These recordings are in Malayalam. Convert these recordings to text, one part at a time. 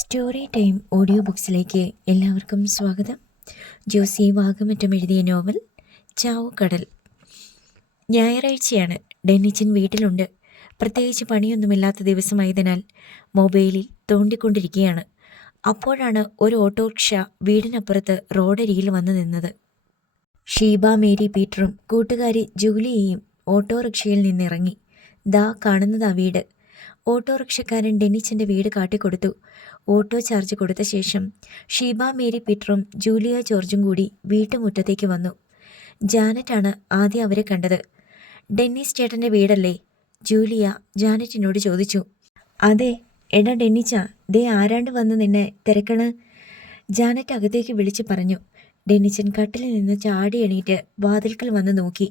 സ്റ്റോറി ടൈം ഓഡിയോ ബുക്സിലേക്ക് എല്ലാവർക്കും സ്വാഗതം. ജോസി വാഗമറ്റം എഴുതിയ നോവൽ ചാവുകടൽ. ഞായറാഴ്ചയാണ്. ഡെന്നിച്ചൻ വീട്ടിലുണ്ട്. പ്രത്യേകിച്ച് പണിയൊന്നുമില്ലാത്ത ദിവസമായതിനാൽ മൊബൈലിൽ തോണ്ടിക്കൊണ്ടിരിക്കുകയാണ്. അപ്പോഴാണ് ഒരു ഓട്ടോറിക്ഷ വീടിനപ്പുറത്ത് റോഡരികിൽ വന്നു നിന്നത്. ഷീബ, മേരി, പീറ്ററും കൂട്ടുകാരി ജൂലിയയും ഓട്ടോറിക്ഷയിൽ നിന്നിറങ്ങി. ദാ കാണുന്നതാ വീട്. ഓട്ടോറിക്ഷക്കാരൻ ഡെന്നിച്ചൻ്റെ വീട് കാട്ടിക്കൊടുത്തു. ഓട്ടോ ചാർജ് കൊടുത്ത ശേഷം ഷീബ, മേരി, പീറ്ററും ജൂലിയ ജോർജും കൂടി വീട്ടുമുറ്റത്തേക്ക് വന്നു. ജാനറ്റാണ് ആദ്യം അവരെ കണ്ടത്. ഡെന്നിസ് ചേട്ടൻ്റെ വീടല്ലേ? ജൂലിയ ജാനറ്റിനോട് ചോദിച്ചു. അതെ. എടാ ഡെന്നിച്ച, ദേ ആരാണ്ട് വന്ന് നിന്നെ തിരക്കണ്, ജാനറ്റ് അകത്തേക്ക് വിളിച്ചു പറഞ്ഞു. ഡെന്നിച്ചൻ കട്ടിലിൽ നിന്ന് ചാടി എണീറ്റ് വാതിൽക്കൽ വന്ന് നോക്കി.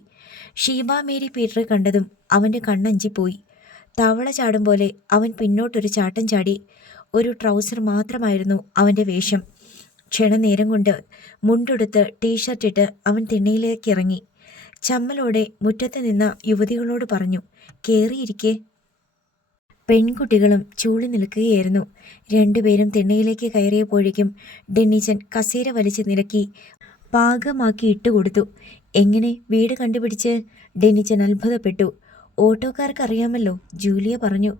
ഷീബ, മേരി, പീറ്റർ കണ്ടതും അവൻ്റെ കണ്ണഞ്ചിപ്പോയി. തവള ചാടും പോലെ അവൻ പിന്നോട്ടൊരു ചാട്ടം ചാടി. ഒരു ട്രൗസർ മാത്രമായിരുന്നു അവൻ്റെ വേഷം. ക്ഷണനേരം കൊണ്ട് മുണ്ടെടുത്ത് ടീഷർട്ടിട്ട് അവൻ തിണ്ണയിലേക്ക് ഇറങ്ങി. ചമ്മലോടെ മുറ്റത്ത് നിന്ന യുവതികളോട് പറഞ്ഞു, കേറിയിരിക്കെ. പെൺകുട്ടികളും ചൂളി നിൽക്കുകയായിരുന്നു. രണ്ടുപേരും തിണ്ണയിലേക്ക് കയറിയപ്പോഴേക്കും ഡെന്നിച്ചൻ കസേര വലിച്ച് നിരക്കി പാകമാക്കി ഇട്ടുകൊടുത്തു. എങ്ങനെ വീട് കണ്ടുപിടിച്ച്? ഡെന്നിച്ചൻ അത്ഭുതപ്പെട്ടു. ഓട്ടോക്കാർക്കറിയാമല്ലോ, ജൂലിയ പറഞ്ഞു.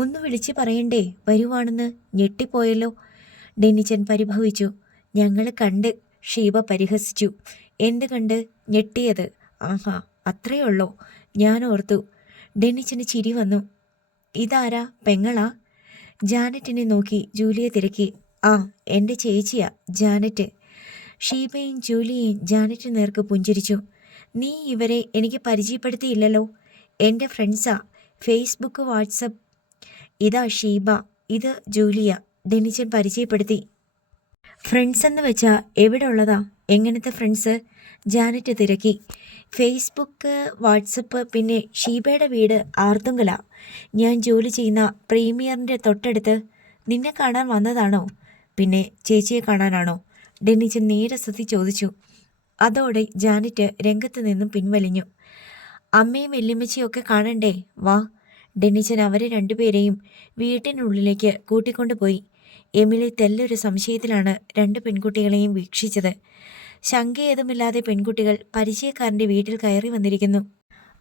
ഒന്ന് വിളിച്ച് പറയണ്ടേ വരുവാണെന്ന്? ഞെട്ടിപ്പോയല്ലോ, ഡെന്നിച്ചൻ പരിഭവിച്ചു. ഞങ്ങൾ കണ്ട്, ഷീബ പരിഹസിച്ചു. എന്ത് കണ്ട്? ഞെട്ടിയത്. ആഹാ, അത്രയുള്ളോ? ഞാൻ ഓർത്തു. ഡെന്നിച്ചന് ചിരി വന്നു. ഇതാരാ, പെങ്ങളാ? ജാനറ്റിനെ നോക്കി ജൂലിയ തിരക്കി. ആ, എൻ്റെ ചേച്ചിയാ ജാനറ്റ്. ഷീബയും ജൂലിയയും ജാനറ്റ് നേർക്ക് പുഞ്ചിരിച്ചു. നീ ഇവരെ എനിക്ക് പരിചയപ്പെടുത്തിയില്ലല്ലോ. എൻ്റെ ഫ്രണ്ട്സാ, ഫേസ്ബുക്ക്, വാട്സപ്പ്. ഇതാ ഷീബ, ഇത് ജൂലിയ, ഡെന്നിച്ചൻ പരിചയപ്പെടുത്തി. ഫ്രണ്ട്സ് എന്ന് വെച്ചാ എവിടെ ഉള്ളതാ? എങ്ങനത്തെ ഫ്രണ്ട്സ്? ജാനറ്റ് തിരക്കി. ഫേസ്ബുക്ക്, വാട്സപ്പ്, പിന്നെ ഷീബയുടെ വീട് ആർത്തുങ്കല. ഞാൻ ജോലി ചെയ്യുന്ന പ്രീമിയറിൻ്റെ തൊട്ടടുത്ത്. നിന്നെ കാണാൻ വന്നതാണോ? പിന്നെ ചേച്ചിയെ കാണാനാണോ? ഡെന്നിച്ചൻ നീരസത്തി ചോദിച്ചു. അതോടെ ജാനറ്റ് രംഗത്ത് നിന്നും പിൻവലിഞ്ഞു. അമ്മയും വല്യമ്മച്ചിയൊക്കെ കാണണ്ടേ? വാ. ഡെന്നിച്ചൻ അവരെ രണ്ടുപേരെയും വീട്ടിനുള്ളിലേക്ക് കൂട്ടിക്കൊണ്ടുപോയി. എമിലി തെല്ലൊരു സംശയത്തിലാണ് രണ്ട് പെൺകുട്ടികളെയും വീക്ഷിച്ചത്. ശങ്കയേതുമില്ലാതെ പെൺകുട്ടികൾ പരിചയക്കാരൻ്റെ വീട്ടിൽ കയറി വന്നിരിക്കുന്നു.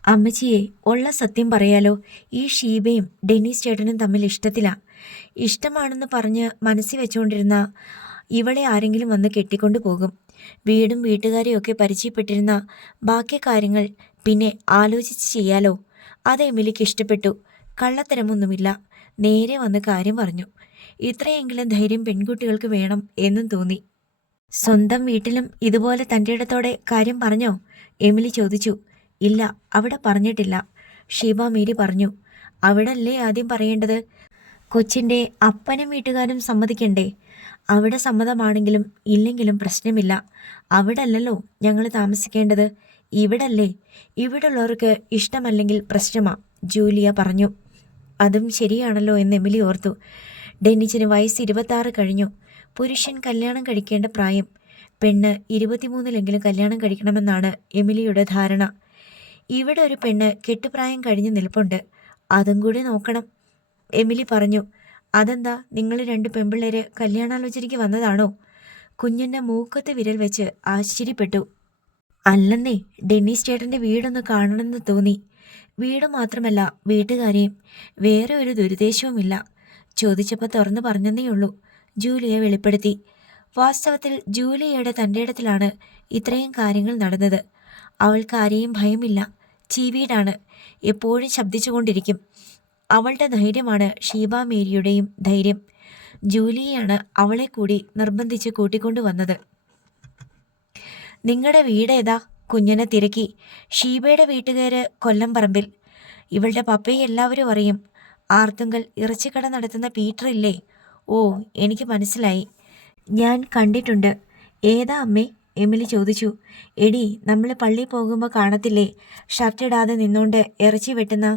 അമ്മച്ചിയെ, ഉള്ള സത്യം പറയാലോ, ഈ ഷീബയും ഡെന്നിസ് ചേട്ടനും തമ്മിൽ ഇഷ്ടത്തിലാ. ഇഷ്ടമാണെന്ന് പറഞ്ഞ് മനസ്സിൽ വെച്ചുകൊണ്ടിരുന്ന ഇവളെ ആരെങ്കിലും വന്ന് കെട്ടിക്കൊണ്ടു പോകും. വീടും വീട്ടുകാരെയൊക്കെ പരിചയപ്പെട്ടിരുന്ന ബാക്കി കാര്യങ്ങൾ പിന്നെ ആലോചിച്ച് ചെയ്യാലോ. അത് എമിലിക്ക് ഇഷ്ടപ്പെട്ടു. കള്ളത്തരമൊന്നുമില്ല, നേരെ വന്ന് കാര്യം പറഞ്ഞു. ഇത്രയെങ്കിലും ധൈര്യം പെൺകുട്ടികൾക്ക് വേണം എന്നും തോന്നി. സ്വന്തം വീട്ടിലും ഇതുപോലെ തൻ്റെ ഇടത്തോടെ കാര്യം പറഞ്ഞോ? എമിലി ചോദിച്ചു. ഇല്ല, അവിടെ പറഞ്ഞിട്ടില്ല, ഷീബ മേരി പറഞ്ഞു. അവിടല്ലേ ആദ്യം പറയേണ്ടത്? കൊച്ചിൻ്റെ അപ്പനും വീട്ടുകാരും സമ്മതിക്കണ്ടേ? അവിടെ സമ്മതമാണെങ്കിലും ഇല്ലെങ്കിലും പ്രശ്നമില്ല. അവിടെ അല്ലല്ലോ ഞങ്ങൾ താമസിക്കേണ്ടത്, ഇവിടല്ലേ. ഇവിടുള്ളവർക്ക് ഇഷ്ടമല്ലെങ്കിൽ പ്രശ്നമാ, ജൂലിയ പറഞ്ഞു. അതും ശരിയാണല്ലോ എന്ന് എമിലി ഓർത്തു. ഡെന്നിച്ചന് വയസ്സ് 26 കഴിഞ്ഞു. പുരുഷൻ കല്യാണം കഴിക്കേണ്ട പ്രായം. പെണ്ണ് 23-ലെങ്കിലും കല്യാണം കഴിക്കണമെന്നാണ് എമിലിയുടെ ധാരണ. ഇവിടെ ഒരു പെണ്ണ് കെട്ടുപ്രായം കഴിഞ്ഞ് നിൽപ്പുണ്ട്, അതും കൂടി നോക്കണം, എമിലി പറഞ്ഞു. അതെന്താ, നിങ്ങൾ രണ്ട് പെൺപിള്ളേര് കല്യാണാലോചനയ്ക്ക് വന്നതാണോ? കുഞ്ഞൻ്റെ മൂക്കത്ത് വിരൽ വെച്ച് ആശ്ചര്യപ്പെട്ടു. അല്ലെന്നേ, ഡെന്നിസ് ചേട്ടൻ്റെ വീടൊന്ന് കാണണമെന്ന് തോന്നി. വീട് മാത്രമല്ല, വീട്ടുകാരെയും. വേറെ ഒരു ദുരുദ്ദേശവുമില്ല. ചോദിച്ചപ്പോൾ തുറന്നു പറഞ്ഞെന്നേയുള്ളൂ, ജൂലിയ വെളിപ്പെടുത്തി. വാസ്തവത്തിൽ ജൂലിയയുടെ തൻ്റെ ഇടത്തിലാണ് ഇത്രയും കാര്യങ്ങൾ നടന്നത്. അവൾക്ക് ആരെയും ഭയമില്ല. ചീവീടാണ്, എപ്പോഴും ശബ്ദിച്ചുകൊണ്ടിരിക്കും. അവളുടെ ധൈര്യമാണ് ഷീബ മേരിയുടെയും ധൈര്യം. ജൂലിയയാണ് അവളെ കൂടി നിർബന്ധിച്ച് കൂട്ടിക്കൊണ്ടുവന്നത്. നിങ്ങളുടെ വീടേതാ? കുഞ്ഞനെ തിരക്കി. ഷീബയുടെ വീട്ടുകാര് കൊല്ലംപറമ്പിൽ. ഇവളുടെ പപ്പയെ എല്ലാവരും അറിയും. ആർത്തുങ്കൽ ഇറച്ചിക്കട നടത്തുന്ന പീറ്റർ ഇല്ലേ? ഓ, എനിക്ക് മനസ്സിലായി, ഞാൻ കണ്ടിട്ടുണ്ട്. ഏതാ അമ്മേ? എമിലി ചോദിച്ചു. എടി, നമ്മൾ പള്ളി പോകുമ്പോൾ കാണത്തില്ലേ, ഷർട്ടിടാതെ നിന്നോണ്ട് ഇറച്ചി വെട്ടുന്ന,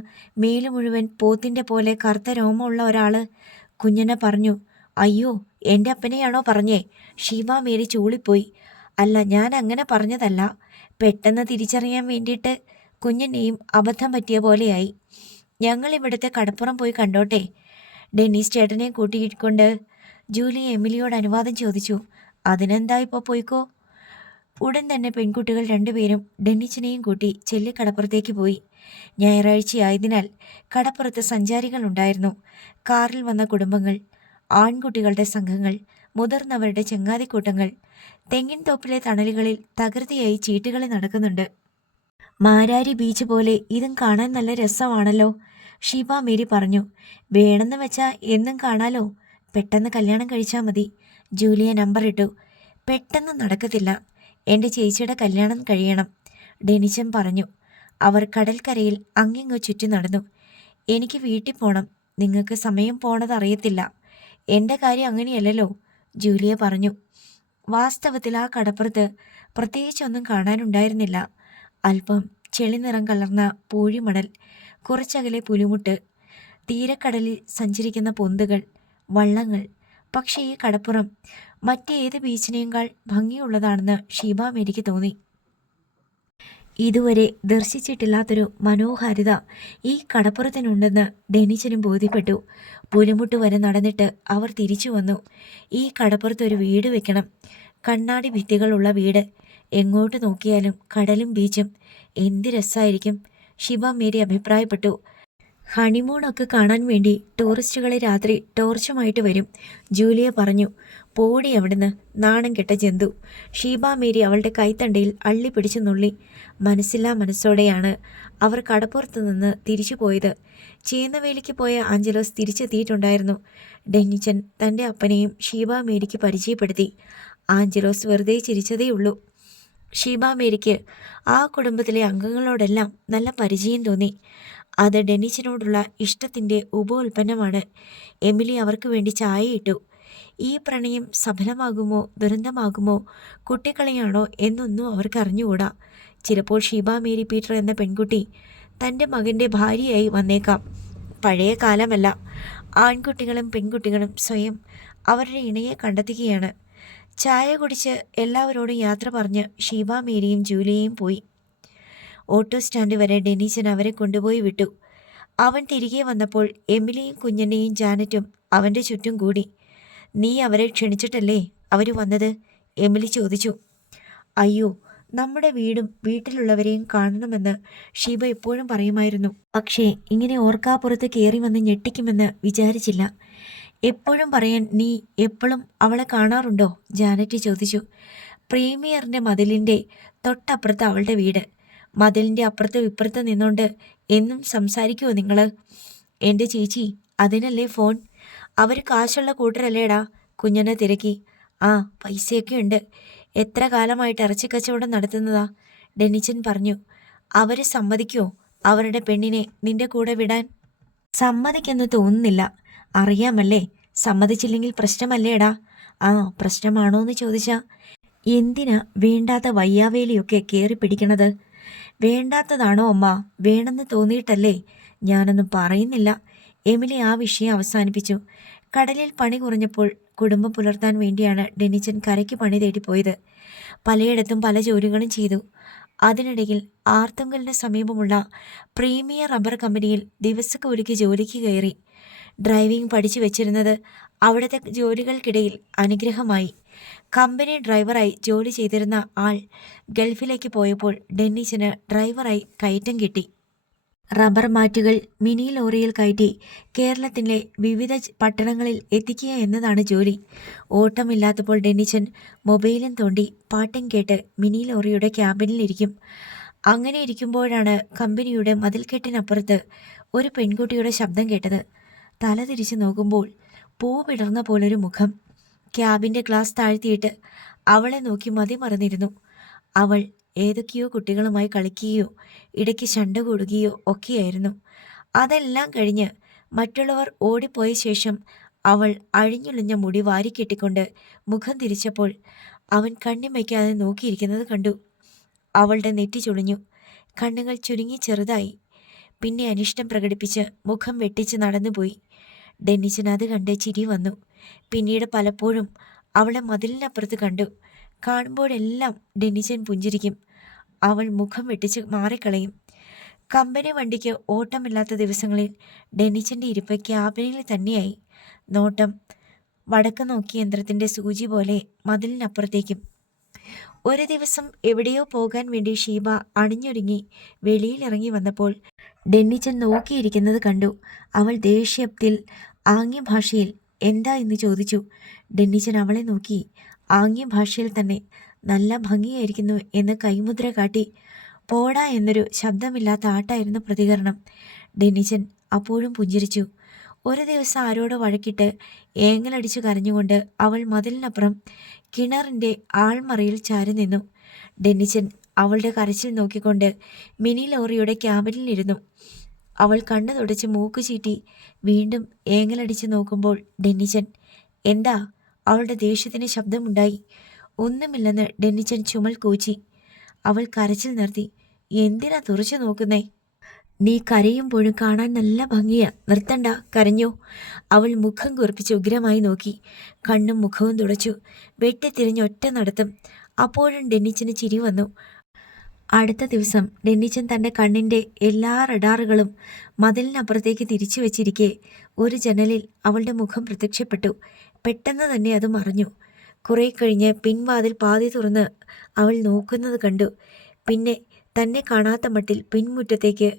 മേല് മുഴുവൻ പോത്തിൻ്റെ പോലെ കറുത്ത രോമമുള്ള ഒരാള്, കുഞ്ഞനെ പറഞ്ഞു. അയ്യോ, എൻ്റെ അപ്പനെയാണോ പറഞ്ഞേ? ഷീബ മേരി ചൂളിപ്പോയി. അല്ല, ഞാൻ അങ്ങനെ പറഞ്ഞതല്ല. പെട്ടെന്ന് തിരിച്ചറിയാൻ വേണ്ടിയിട്ട് കുഞ്ഞിനെയും അബദ്ധം പറ്റിയ പോലെയായി. ഞങ്ങൾ ഇവിടുത്തെ കടപ്പുറം പോയി കണ്ടോട്ടെ? ഡെന്നിസ് ചേട്ടനെ കൂട്ടിക്കൊണ്ട് ജൂലി എമിലിയോട് അനുവാദം ചോദിച്ചു. അതിനെന്താ, ഇപ്പോൾ പോയിക്കോ. ഉടൻ തന്നെ പെൺകുട്ടികൾ രണ്ടുപേരും ഡെന്നിച്ചനെയും കൂട്ടി ചെല്ലിക്കടപ്പുറത്തേക്ക് പോയി. ഞായറാഴ്ചയായതിനാൽ കടപ്പുറത്ത് സഞ്ചാരികൾ ഉണ്ടായിരുന്നു. കാറിൽ വന്ന കുടുംബങ്ങൾ, ആൺകുട്ടികളുടെ സംഘങ്ങൾ, മുതിർന്നവരുടെ ചങ്ങാതിക്കൂട്ടങ്ങൾ. തെങ്ങിൻ തോപ്പിലെ തണലുകളിൽ തകൃതിയായി ചീട്ടുകളി നടക്കുന്നുണ്ട്. മാരാരി ബീച്ച് പോലെ ഇതും കാണാൻ നല്ല രസമാണല്ലോ, ഷീബ മേരി പറഞ്ഞു. വേണമെന്ന് വെച്ചാൽ എന്നും കാണാലോ. പെട്ടെന്ന് കല്യാണം കഴിച്ചാൽ മതി. ജൂലിയ നമ്പർ ഇട്ടു. പെട്ടെന്ന് നടക്കത്തില്ല. എൻ്റെ ചേച്ചിയുടെ കല്യാണം കഴിയണം, ഡെനിച്ചൻ പറഞ്ഞു. അവർ കടൽക്കരയിൽ അങ്ങിങ്ങോ ചുറ്റി നടന്നു. എനിക്ക് വീട്ടിൽ പോണം. നിങ്ങൾക്ക് സമയം പോണത് അറിയത്തില്ല. എൻ്റെ കാര്യം അങ്ങനെയല്ലല്ലോ, ജൂലിയ പറഞ്ഞു. വാസ്തവത്തിൽ ആ കടപ്പുറത്ത് പ്രത്യേകിച്ചൊന്നും കാണാനുണ്ടായിരുന്നില്ല. അല്പം ചെളിനിറം കലർന്ന പൂഴിമണൽ, കുറച്ചകലെ പുലിമുട്ട്, തീരക്കടലിൽ സഞ്ചരിക്കുന്ന പൊന്തുകൾ, വള്ളങ്ങൾ. പക്ഷേ ഈ കടപ്പുറം മറ്റേത് ബീച്ചിനേക്കാൾ ഭംഗിയുള്ളതാണെന്ന് ഷീബ മേരിക്ക് തോന്നി. ഇതുവരെ ദർശിച്ചിട്ടില്ലാത്തൊരു മനോഹാരിത ഈ കടപ്പുറത്തിനുണ്ടെന്ന് ഡെനിച്ചനും ബോധ്യപ്പെട്ടു. പുലിമുട്ട് വരെ നടന്നിട്ട് അവർ തിരിച്ചു വന്നു. ഈ കടപ്പുറത്തൊരു വീട് വെക്കണം. കണ്ണാടി ഭിത്തികളുള്ള വീട്. എങ്ങോട്ട് നോക്കിയാലും കടലും ബീച്ചും. എന്ത് രസമായിരിക്കും, ഷിബ മേരി അഭിപ്രായപ്പെട്ടു. ഹണിമൂണൊക്കെ കാണാൻ വേണ്ടി ടൂറിസ്റ്റുകളെ രാത്രി ടോർച്ചുമായിട്ട് വരും, ജൂലിയ പറഞ്ഞു. പോടി അവിടുന്ന്, നാണം കെട്ട ജന്തു. ഷീബ മേരി അവളുടെ കൈത്തണ്ടയിൽ അള്ളിപ്പിടിച്ചു നുള്ളി. മനസ്സില്ലാ മനസ്സോടെയാണ് അവർ കടപ്പുറത്ത് നിന്ന് തിരിച്ചു പോയത്. ചീന്നവേലിക്ക് പോയ ആഞ്ചലോസ് തിരിച്ചെത്തിയിട്ടുണ്ടായിരുന്നു. ഡെന്നിച്ചൻ തൻ്റെ അപ്പനെയും ഷീബ മേരിക്ക് പരിചയപ്പെടുത്തി. ആഞ്ചലോസ് വെറുതെ ചിരിച്ചതേയുള്ളൂ. ഷീബ മേരിക്ക് ആ കുടുംബത്തിലെ അംഗങ്ങളോടെല്ലാം നല്ല പരിചയം തോന്നി. അത് ഡെന്നിച്ചനോടുള്ള ഇഷ്ടത്തിൻ്റെ ഉപോൽപ്പന്നമാണ്. എമിലി അവർക്ക് വേണ്ടി ചായയിട്ടു. ഈ പ്രണയം സഫലമാകുമോ ദുരന്തമാകുമോ, കുട്ടിക്കളിയാണോ എന്നൊന്നും അവർക്ക് അറിഞ്ഞുകൂടാ. ചിലപ്പോൾ ഷീബ മേരി പീറ്റർ എന്ന പെൺകുട്ടി തൻ്റെ മകൻ്റെ ഭാര്യയായി വന്നേക്കാം. പഴയ കാലമല്ല. ആൺകുട്ടികളും പെൺകുട്ടികളും സ്വയം അവരുടെ ഇണയെ കണ്ടെത്തുകയാണ്. ചായ കുടിച്ച് എല്ലാവരോടും യാത്ര പറഞ്ഞ് ഷീബ മേരിയും ജൂലിയയും പോയി. ഓട്ടോ സ്റ്റാൻഡ് വരെ ഡെന്നിച്ചൻ അവരെ കൊണ്ടുപോയി വിട്ടു. അവൻ തിരികെ വന്നപ്പോൾ എമിലിയും കുഞ്ഞനെയും ജാനറ്റും അവൻ്റെ ചുറ്റും കൂടി. നീ അവരെ ക്ഷണിച്ചിട്ടല്ലേ അവർ വന്നത്, എമിലി ചോദിച്ചു. അയ്യോ, നമ്മുടെ വീടും വീട്ടിലുള്ളവരെയും കാണണമെന്ന് ഷീബ എപ്പോഴും പറയുമായിരുന്നു. പക്ഷേ ഇങ്ങനെ ഓർക്കാപ്പുറത്ത് കയറി വന്ന് ഞെട്ടിക്കുമെന്ന് വിചാരിച്ചില്ല. എപ്പോഴും പറയാൻ നീ എപ്പോഴും അവളെ കാണാറുണ്ടോ, ജാനറ്റ് ചോദിച്ചു. പ്രീമിയറിൻ്റെ മതിലിൻ്റെ തൊട്ടപ്പുറത്ത് അവളുടെ വീട്. മതിലിൻ്റെ അപ്പുറത്ത് ഇപ്പുറത്ത് നിന്നുകൊണ്ട് എന്നും സംസാരിക്കുമോ നിങ്ങൾ? എൻ്റെ ചേച്ചി, അതിനല്ലേ ഫോൺ. അവർ കാശുള്ള കൂട്ടരല്ലേടാ, കുഞ്ഞനെ തിരക്കി. ആ, പൈസയൊക്കെ ഉണ്ട്. എത്ര കാലമായിട്ട് ഇറച്ചിക്കച്ചവടം നടത്തുന്നതാ, ഡെന്നിച്ചൻ പറഞ്ഞു. അവർ സമ്മതിക്കുമോ അവരുടെ പെണ്ണിനെ നിന്റെ കൂടെ വിടാൻ? സമ്മതിക്കെന്ന് തോന്നുന്നില്ല. അറിയാമല്ലേ, സമ്മതിച്ചില്ലെങ്കിൽ പ്രശ്നമല്ലേടാ. ആ, പ്രശ്നമാണോയെന്ന് ചോദിച്ചാൽ എന്തിനാ വേണ്ടാത്ത വയ്യാവേലിയൊക്കെ കയറി പിടിക്കണത്? വേണ്ടാത്തതാണോ അമ്മ? വേണമെന്ന് തോന്നിയിട്ടല്ലേ. ഞാനൊന്നും പറയുന്നില്ല. എമിലി ആ വിഷയം അവസാനിപ്പിച്ചു. കടലിൽ പണി കുറഞ്ഞപ്പോൾ കുടുംബം പുലർത്താൻ വേണ്ടിയാണ് ഡെന്നിച്ചൻ കരയ്ക്ക് പണി തേടിപ്പോയത്. പലയിടത്തും പല ജോലികളും ചെയ്തു. അതിനിടയിൽ ആർത്തുങ്കലിന് സമീപമുള്ള പ്രീമിയർ റബ്ബർ കമ്പനിയിൽ ദിവസക്കൂലിക്ക് ജോലിക്ക് കയറി. ഡ്രൈവിംഗ് പഠിച്ചു വെച്ചിരുന്നത് അവിടുത്തെ ജോലികൾക്കിടയിൽ അനുഗ്രഹമായി. കമ്പനി ഡ്രൈവറായി ജോലി ചെയ്തിരുന്ന ആൾ ഗൾഫിലേക്ക് പോയപ്പോൾ ഡെന്നിച്ചന് ഡ്രൈവറായി കയറ്റം കിട്ടി. റബ്ബർ മാറ്റുകൾ മിനി ലോറിയിൽ കയറ്റി കേരളത്തിലെ വിവിധ പട്ടണങ്ങളിൽ എത്തിക്കുക എന്നതാണ് ജോലി. ഓട്ടമില്ലാത്തപ്പോൾ ഡെന്നിച്ചൻ മൊബൈലും തോണ്ടി പാട്ടും കേട്ട് മിനി ലോറിയുടെ ക്യാബിനിലിരിക്കും. അങ്ങനെ ഇരിക്കുമ്പോഴാണ് കമ്പനിയുടെ മതിൽക്കെട്ടിനപ്പുറത്ത് ഒരു പെൺകുട്ടിയുടെ ശബ്ദം കേട്ടത്. തല തിരിച്ചു നോക്കുമ്പോൾ പൂ വിടർന്ന പോലൊരു മുഖം. ക്യാബിൻ്റെ ഗ്ലാസ് താഴ്ത്തിയിട്ട് അവളെ നോക്കി മതിമറന്നിരുന്നു. അവൾ ഏതൊക്കെയോ കുട്ടികളുമായി കളിക്കുകയോ ഇടയ്ക്ക് ശണ്ട കൂടുകയോ ഒക്കെയായിരുന്നു. അതെല്ലാം കഴിഞ്ഞ് മറ്റുള്ളവർ ഓടിപ്പോയ ശേഷം അവൾ അഴിഞ്ഞുളിഞ്ഞ മുടി വാരിക്കെട്ടിക്കൊണ്ട് മുഖം തിരിച്ചപ്പോൾ അവൻ കണ്ണും വയ്ക്കാതെ നോക്കിയിരിക്കുന്നത് കണ്ടു. അവളുടെ നെറ്റി ചുളിഞ്ഞു. കണ്ണുകൾ ചുരുങ്ങി ചെറുതായി. പിന്നെ അനിഷ്ടം പ്രകടിപ്പിച്ച് മുഖം വെട്ടിച്ച് നടന്നുപോയി. ഡെന്നിച്ചൻ അത് കണ്ട് ചിരി വന്നു. പിന്നീട് പലപ്പോഴും അവളെ മതിലിനപ്പുറത്ത് കണ്ടു. കാണുമ്പോഴെല്ലാം ഡെന്നിച്ചൻ പുഞ്ചിരിക്കും. അവൾ മുഖം വെട്ടിച്ച് മാറിക്കളയും. കമ്പനി വണ്ടിക്ക് ഓട്ടമില്ലാത്ത ദിവസങ്ങളിൽ ഡെന്നിച്ചൻ്റെ ഇരിപ്പ് ക്യാബിനിൽ തന്നെയായി. നോട്ടം വടക്ക് നോക്കിയ യന്ത്രത്തിൻ്റെ സൂചി പോലെ മതിലിനപ്പുറത്തേക്കും. ഒരു ദിവസം എവിടെയോ പോകാൻ വേണ്ടി ഷീബ അണിഞ്ഞൊരുങ്ങി വെളിയിലിറങ്ങി വന്നപ്പോൾ ഡെന്നിച്ചൻ നോക്കിയിരിക്കുന്നത് കണ്ടു. അവൾ ദേഷ്യത്തിൽ ആംഗ്യഭാഷയിൽ എന്താ എന്ന് ചോദിച്ചു. ഡെന്നിച്ചൻ അവളെ നോക്കി ആംഗ്യഭാഷയിൽ തന്നെ നല്ല ഭംഗിയായിരിക്കുന്നു എന്ന് കൈമുദ്ര കാട്ടി. പോടാ എന്നൊരു ശബ്ദമില്ലാത്ത ആട്ടായിരുന്നു പ്രതികരണം. ഡെന്നിച്ചൻ അപ്പോഴും പുഞ്ചിരിച്ചു. ഒരു ദിവസം ആരോട് വഴക്കിട്ട് ഏങ്ങലടിച്ചു കരഞ്ഞുകൊണ്ട് അവൾ മതിലിനപ്പുറം കിണറിൻ്റെ ആൾമറയിൽ ചാരി നിന്നു. ഡെന്നിച്ചൻ അവളുടെ കരച്ചിൽ നോക്കിക്കൊണ്ട് മിനി ലോറിയുടെ ക്യാബിനിലിരുന്നു. അവൾ കണ്ണു തുടച്ച് മൂക്ക് ചീറ്റി വീണ്ടും ഏങ്ങലടിച്ച് നോക്കുമ്പോൾ ഡെന്നിച്ചൻ എന്താ? അവളുടെ ദേഷ്യത്തിന് ശബ്ദമുണ്ടായി. ഒന്നുമില്ലെന്ന് ഡെന്നിച്ചൻ ചുമൽ കൂച്ചി. അവൾ കരച്ചിൽ നിർത്തി. എന്തിനാ തുറച്ചു നോക്കുന്നേ? നീ കരയുമ്പോഴും കാണാൻ നല്ല ഭംഗിയാ, നിർത്തണ്ട, കരഞ്ഞോ? അവൾ മുഖം കുറിപ്പിച്ച് ഉഗ്രമായി നോക്കി. കണ്ണും മുഖവും തുടച്ചു. വെട്ടിത്തിരിഞ്ഞ് ഒറ്റ നടത്തം. അപ്പോഴും ഡെന്നിച്ചന് ചിരി വന്നു. അടുത്ത ദിവസം ഡെന്നിച്ചൻ തൻ്റെ കണ്ണിൻ്റെ എല്ലാ റഡാറുകളും മതിലിനപ്പുറത്തേക്ക് തിരിച്ചു വെച്ചിരിക്കെ ഒരു ജനലിൽ അവളുടെ മുഖം പ്രത്യക്ഷപ്പെട്ടു. പെട്ടെന്ന് തന്നെ അത് മറഞ്ഞു. കുറെ കഴിഞ്ഞ് പിൻവാതിൽ പാതി തുറന്ന് അവൾ നോക്കുന്നത് കണ്ടു. പിന്നെ തന്നെ കാണാത്ത മട്ടിൽ പിൻമുറ്റത്തേക്ക്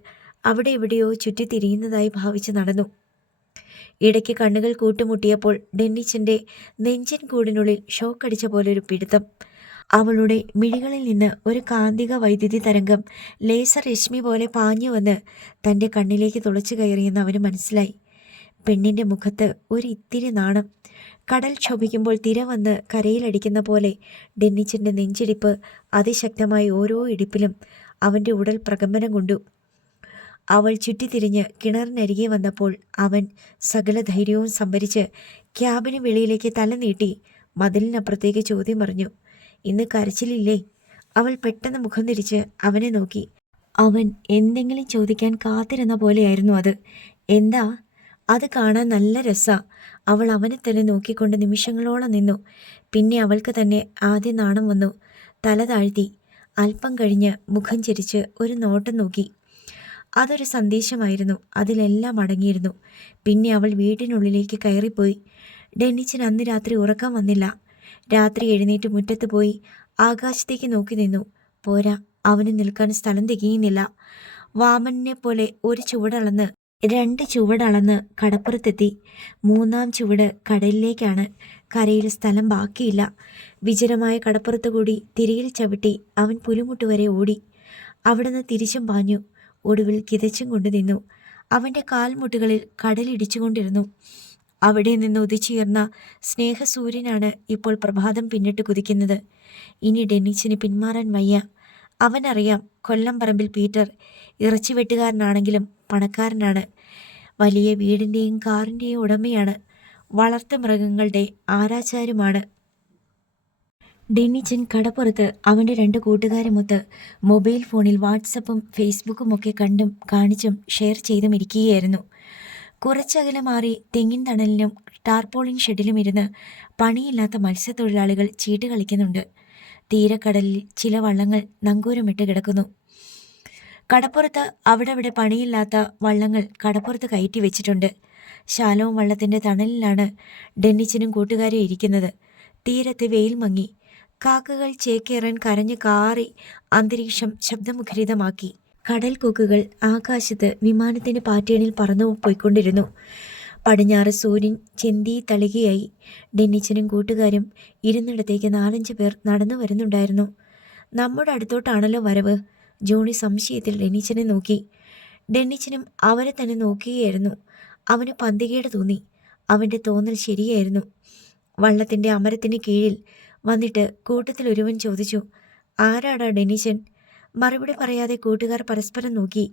അവിടെ എവിടെയോ ചുറ്റിത്തിരിയുന്നതായി ഭാവിച്ച് നടന്നു. ഇടയ്ക്ക് കണ്ണുകൾ കൂട്ടുമുട്ടിയപ്പോൾ ഡെന്നിച്ചൻ്റെ നെഞ്ചിൻ കൂടിനുള്ളിൽ ഷോക്കടിച്ച പോലൊരു പിടുത്തം. അവളുടെ മിഴികളിൽ നിന്ന് ഒരു കാന്തിക വൈദ്യുതി തരംഗം ലേസർ രശ്മി പോലെ പാഞ്ഞു വന്ന് തൻ്റെ കണ്ണിലേക്ക് തുളച്ചു കയറിയെന്ന് അവന് മനസ്സിലായി. പെണ്ണിൻ്റെ മുഖത്ത് ഒരു ഇത്തിരി നാണം. കടൽ ക്ഷോഭിക്കുമ്പോൾ തിര വന്ന് കരയിലടിക്കുന്ന പോലെ ഡെന്നിച്ചൻ്റെ നെഞ്ചിടിപ്പ് അതിശക്തമായി ഓരോ ഇടിപ്പിലും അവൻ്റെ ഉടൽ പ്രകമ്പനം കൊണ്ടു. അവൾ ചുറ്റിത്തിരിഞ്ഞ് കിണറിനരികെ വന്നപ്പോൾ അവൻ സകല ധൈര്യവും സംഭരിച്ച് ക്യാബിന് വെളിയിലേക്ക് തല നീട്ടി മതിലിനപ്പുറത്തേക്ക് ചോദ്യം പറഞ്ഞു. ഇന്ന് കരച്ചിലില്ലേ? അവൾ പെട്ടെന്ന് മുഖം തിരിച്ച് അവനെ നോക്കി. അവൻ എന്തെങ്കിലും ചോദിക്കാൻ കാത്തിരുന്ന പോലെയായിരുന്നു അത്. എന്താ? അത് കാണാൻ നല്ല രസാ. അവൾ അവനെ തന്നെ നോക്കിക്കൊണ്ട് നിമിഷങ്ങളോളം നിന്നു. പിന്നെ അവൾക്ക് തന്നെ ആദ്യം നാണം വന്നു. തല താഴ്ത്തി. അല്പം കഴിഞ്ഞ് മുഖം ചിരിച്ച് ഒരു നോട്ടം നോക്കി. അതൊരു സന്ദേശമായിരുന്നു. അതിലെല്ലാം അടങ്ങിയിരുന്നു. പിന്നെ അവൾ വീട്ടിനുള്ളിലേക്ക് കയറിപ്പോയി. ഡെന്നിച്ചൻ അന്ന് രാത്രി ഉറക്കം വന്നില്ല. രാത്രി എഴുന്നേറ്റ് മുറ്റത്ത് പോയി ആകാശത്തേക്ക് നോക്കി നിന്നു. പോരാ, അവന് നിൽക്കാൻ സ്ഥലം തികയുന്നില്ല. വാമനെ പോലെ ഒരു ചുവടളന്ന് 2 ചുവടളന്ന് കടപ്പുറത്തെത്തി. 3-ാം ചുവട് കടലിലേക്കാണ്. കരയിൽ സ്ഥലം ബാക്കിയില്ല. വിജനമായ കടപ്പുറത്ത് കൂടി തിരയിൽ ചവിട്ടി അവൻ പുലിമുട്ട് വരെ ഓടി. അവിടുന്ന് തിരിച്ചും പാഞ്ഞു. ഒടുവിൽ കിതച്ചും കൊണ്ട് നിന്നു. അവൻ്റെ കാൽമുട്ടുകളിൽ കടലിടിച്ചുകൊണ്ടിരുന്നു. അവിടെ നിന്ന് ഉദിച്ചുയർന്ന സ്നേഹസൂര്യനാണ് ഇപ്പോൾ പ്രഭാതം പിന്നിട്ട് കുതിക്കുന്നത്. ഇനി ഡെന്നിച്ചന് പിന്മാറാൻ വയ്യ. അവനറിയാം, കൊല്ലംപറമ്പിൽ പീറ്റർ ഇറച്ചിവെട്ടുകാരനാണെങ്കിലും പണക്കാരനാണ്. വലിയ വീടിൻ്റെയും കാറിൻ്റെയും ഉടമയാണ്. വളർത്തു മൃഗങ്ങളുടെ ആരാച്ചാരുമാണ്. ഡെന്നിച്ചൻ കടപ്പുറത്ത് അവൻ്റെ 2 കൂട്ടുകാരുമൊത്ത് മൊബൈൽ ഫോണിൽ വാട്സപ്പും ഫേസ്ബുക്കും ഒക്കെ കണ്ടും കാണിച്ചും ഷെയർ ചെയ്തും ഇരിക്കുകയായിരുന്നു. കുറച്ചകലെ മാറി തെങ്ങിൻ തണലിനും ടാർപോളിൻ ഷെഡിലും ഇരുന്ന് പണിയില്ലാത്ത മത്സ്യത്തൊഴിലാളികൾ ചീട്ട് കളിക്കുന്നുണ്ട്. തീരക്കടലിൽ ചില വള്ളങ്ങൾ നങ്കൂരമിട്ട് കിടക്കുന്നു. കടപ്പുറത്ത് അവിടെ പണിയില്ലാത്ത വള്ളങ്ങൾ കടപ്പുറത്ത് കയറ്റി വെച്ചിട്ടുണ്ട്. ശാലവും വള്ളത്തിൻ്റെ തണലിലാണ് ഡെന്നിച്ചനും കൂട്ടുകാരും ഇരിക്കുന്നത്. തീരത്ത് വെയിൽ മങ്ങി. കാക്കകൾ ചേക്കേറാൻ കരഞ്ഞ് കാറി അന്തരീക്ഷം ശബ്ദമുഖരിതമാക്കി. കടൽ കൊക്കുകൾ ആകാശത്ത് വിമാനത്തിൻ്റെ പാറ്റേണിൽ പറന്നു പോയിക്കൊണ്ടിരുന്നു. പടിഞ്ഞാറ് സൂര്യൻ ചെന്തി തളികയായി. ഡെന്നിച്ചനും കൂട്ടുകാരും ഇരുന്നിടത്തേക്ക് 4-5 പേർ നടന്നു വരുന്നുണ്ടായിരുന്നു. നമ്മുടെ അടുത്തോട്ടാണല്ലോ വരവ്? ജോണി സംശയത്തിൽ ഡെന്നിച്ചനെ നോക്കി. ഡെന്നിച്ചനും അവരെ തന്നെ നോക്കുകയായിരുന്നു. അവന് പന്തികേട് തോന്നി. അവൻ്റെ തോന്നൽ ശരിയായിരുന്നു. വള്ളത്തിൻ്റെ അമരത്തിന് കീഴിൽ വന്നിട്ട് കൂട്ടത്തിൽ ഒരുവൻ ചോദിച്ചു, ആരാടാ ഡെന്നിച്ചൻ? മറുപടി പറയാതെ കൂട്ടുകാർ പരസ്പരം നോക്കി.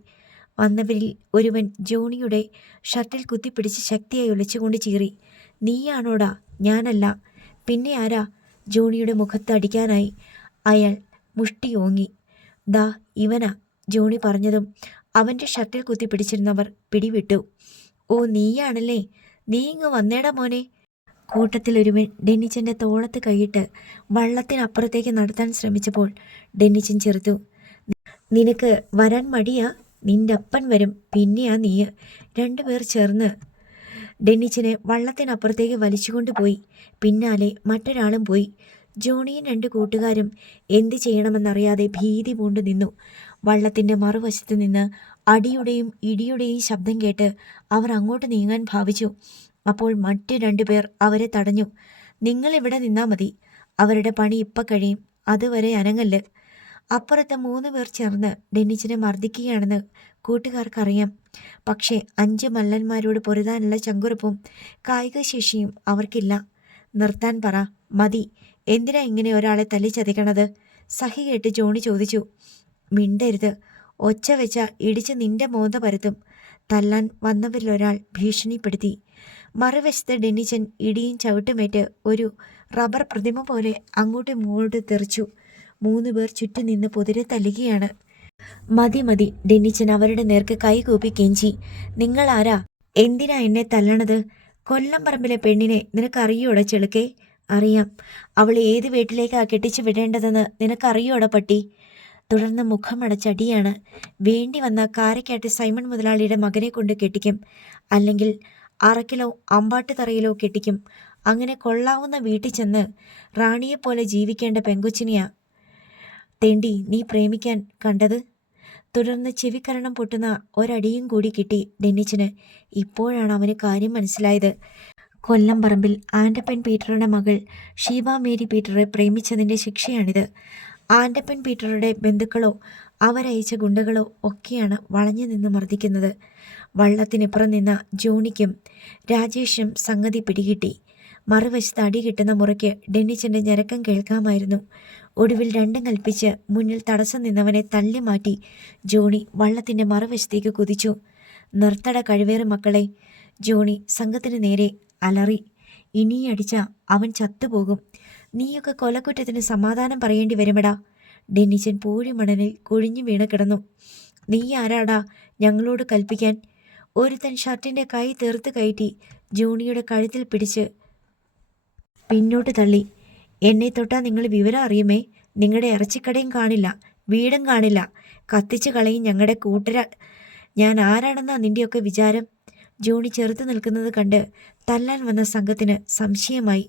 വന്നവരിൽ ഒരുവൻ ജോണിയുടെ ഷർട്ടിൽ കുത്തിപ്പിടിച്ച് ശക്തിയായി ഒളിച്ചുകൊണ്ട് ചീറി. നീയാണോടാ? ഞാനല്ല. പിന്നെ ആരാ? ജോണിയുടെ മുഖത്ത് അടിക്കാനായി അയാൾ മുഷ്ടി ഓങ്ങി. ദാ ഇവനാ. ജോണി പറഞ്ഞതും അവൻ്റെ ഷർട്ടിൽ കുത്തിപ്പിടിച്ചിരുന്നവർ പിടിവിട്ടു. ഓ, നീയാണല്ലേ? നീ ഇങ്ങ് വന്നേടാ മോനെ. കൂട്ടത്തിൽ ഒരുവൻ ഡെന്നിച്ചൻ്റെ തോളത്ത് കൈയിട്ട് വള്ളത്തിനപ്പുറത്തേക്ക് നടത്താൻ ശ്രമിച്ചപ്പോൾ ഡെന്നിച്ചൻ ചെറുത്തു. നിനക്ക് വരാൻ മടിയാ? നിന്റെ അപ്പൻ വരും, പിന്നെയാ നീ. 2 പേർ ചേർന്ന് ഡെന്നിച്ചനെ വള്ളത്തിനപ്പുറത്തേക്ക് വലിച്ചുകൊണ്ടുപോയി. പിന്നാലെ മറ്റൊരാളും പോയി. ജോണിയും 2 കൂട്ടുകാരും എന്ത് ചെയ്യണമെന്നറിയാതെ ഭീതി പൂണ്ടു നിന്നു. വള്ളത്തിൻ്റെ മറുവശത്ത് നിന്ന് അടിയുടെയും ഇടിയുടെയും ശബ്ദം കേട്ട് അവർ അങ്ങോട്ട് നീങ്ങാൻ ഭാവിച്ചു. അപ്പോൾ മറ്റു 2 പേർ അവരെ തടഞ്ഞു. "നിങ്ങളിവിടെ നിന്നാ മതി. അവരുടെ പണി ഇപ്പം കഴിയും. അതുവരെ അനങ്ങല്ല്." അപ്പുറത്ത് 3 പേർ ചേർന്ന് ഡെന്നിച്ചനെ മർദ്ദിക്കുകയാണെന്ന് കൂട്ടുകാർക്കറിയാം. പക്ഷേ 5 മല്ലന്മാരോട് പൊരുതാനുള്ള ചങ്കുറപ്പും കായികശേഷിയും അവർക്കില്ല. "നിർത്താൻ പറ, മതി. എന്തിനാ ഇങ്ങനെ ഒരാളെ തല്ലിച്ചതയ്ക്കണത്?" സഹി കേട്ട് ജോണി ചോദിച്ചു. "മിണ്ടരുത്. ഒച്ച വെച്ച ഇടിച്ച് നിന്റെ മോന്ത പരത്തും." തല്ലാൻ വന്നവരിലൊരാൾ ഭീഷണിപ്പെടുത്തി. മറുവശത്ത് ഡെന്നിച്ചൻ ഇടിയും ചവിട്ടുമേറ്റ് ഒരു റബ്ബർ പ്രതിമ പോലെ അങ്ങോട്ടും ഇങ്ങോട്ടും തെറിച്ചു. 3 പേർ ചുറ്റും നിന്ന് പൊതിരെ തല്ലുകയാണ്. "മതി മതി." ഡെന്നിച്ചൻ അവരുടെ നേർക്ക് കൈകൂപ്പി കെഞ്ചി. "നിങ്ങളാരാ? എന്തിനാ എന്നെ തല്ലണത്? കൊല്ലംപറമ്പിലെ പെണ്ണിനെ നിനക്കറിയോട ചെളുക്കേ?" "അറിയാം. അവളെ ഏത് വീട്ടിലേക്കാ കെട്ടിച്ചു വിടേണ്ടതെന്ന് നിനക്കറിയോട പട്ടി?" തുടർന്ന് മുഖമടച്ചടിയാണ്. "വേണ്ടി വന്ന കാരക്കാട്ട് സൈമൺ മുതലാളിയുടെ മകനെ കൊണ്ട് കെട്ടിക്കും. അല്ലെങ്കിൽ അറക്കിലോ അമ്പാട്ടുതറയിലോ കെട്ടിക്കും. അങ്ങനെ കൊള്ളാവുന്ന വീട്ടിൽ ചെന്ന് റാണിയെപ്പോലെ ജീവിക്കേണ്ട പെങ്കൊച്ചിനെയാ തെണ്ടി നീ പ്രേമിക്കാൻ കണ്ടത്." തുടർന്ന് ചെവിക്കരണം പൊട്ടുന്ന ഒരടിയും കൂടി കിട്ടി ഡെന്നിച്ചന്. ഇപ്പോഴാണ് അവന് കാര്യം മനസ്സിലായത്. കൊല്ലംപറമ്പിൽ ആൻ്റപ്പൻ പീറ്ററുടെ മകൾ ഷീബ മേരി പീറ്ററെ പ്രേമിച്ചതിൻ്റെ ശിക്ഷയാണിത്. ആൻ്റപ്പൻ പീറ്ററുടെ ബന്ധുക്കളോ അവരയച്ച ഗുണ്ടകളോ ഒക്കെയാണ് വളഞ്ഞു നിന്ന് മർദ്ദിക്കുന്നത്. വള്ളത്തിനിപ്പുറം നിന്ന ജോണിക്കും രാജേഷിനും സംഗതി പിടികിട്ടി. മറുവശത്ത് അടി കിട്ടുന്ന മുറയ്ക്ക് ഡെന്നിച്ചൻ്റെ ഞരക്കം കേൾക്കാമായിരുന്നു. ഒടുവിൽ 2 കൽപ്പിച്ച് മുന്നിൽ തടസ്സം നിന്നവനെ തള്ളി മാറ്റി ജോണി വള്ളത്തിൻ്റെ മറുവശത്തേക്ക് കുതിച്ചു. "നിർത്തട കഴിവേറ് മക്കളെ." ജോണി സംഘത്തിന് നേരെ അലറി. "ഇനിയടിച്ച അവൻ ചത്തുപോകും. നീയൊക്കെ കൊലക്കുറ്റത്തിന് സമാധാനം പറയേണ്ടി വരുമെടാ." ഡെന്നിച്ചൻ പൂഴിമണലിൽ കുഴിഞ്ഞു വീണ് കിടന്നു. "നീ ആരാടാ ഞങ്ങളോട് കൽപ്പിക്കാൻ?" ഒരുത്തൻ ഷർട്ടിൻ്റെ കൈ തീർത്ത് കയറ്റി ജോണിയുടെ കഴുത്തിൽ പിടിച്ച് പിന്നോട്ട് തള്ളി. "എന്നെ തൊട്ടാ നിങ്ങൾ വിവരം അറിയുമേ. നിങ്ങളുടെ ഇറച്ചിക്കടയും കാണില്ല, വീടും കാണില്ല. കത്തിച്ചു കളയും ഞങ്ങളുടെ കൂട്ടര. ഞാൻ ആരാണെന്നാ നിൻ്റെയൊക്കെ വിചാരം?" ജോണി ചെറുത്ത് നിൽക്കുന്നത് കണ്ട് തല്ലാൻ വന്ന സംഘത്തിന് സംശയമായി.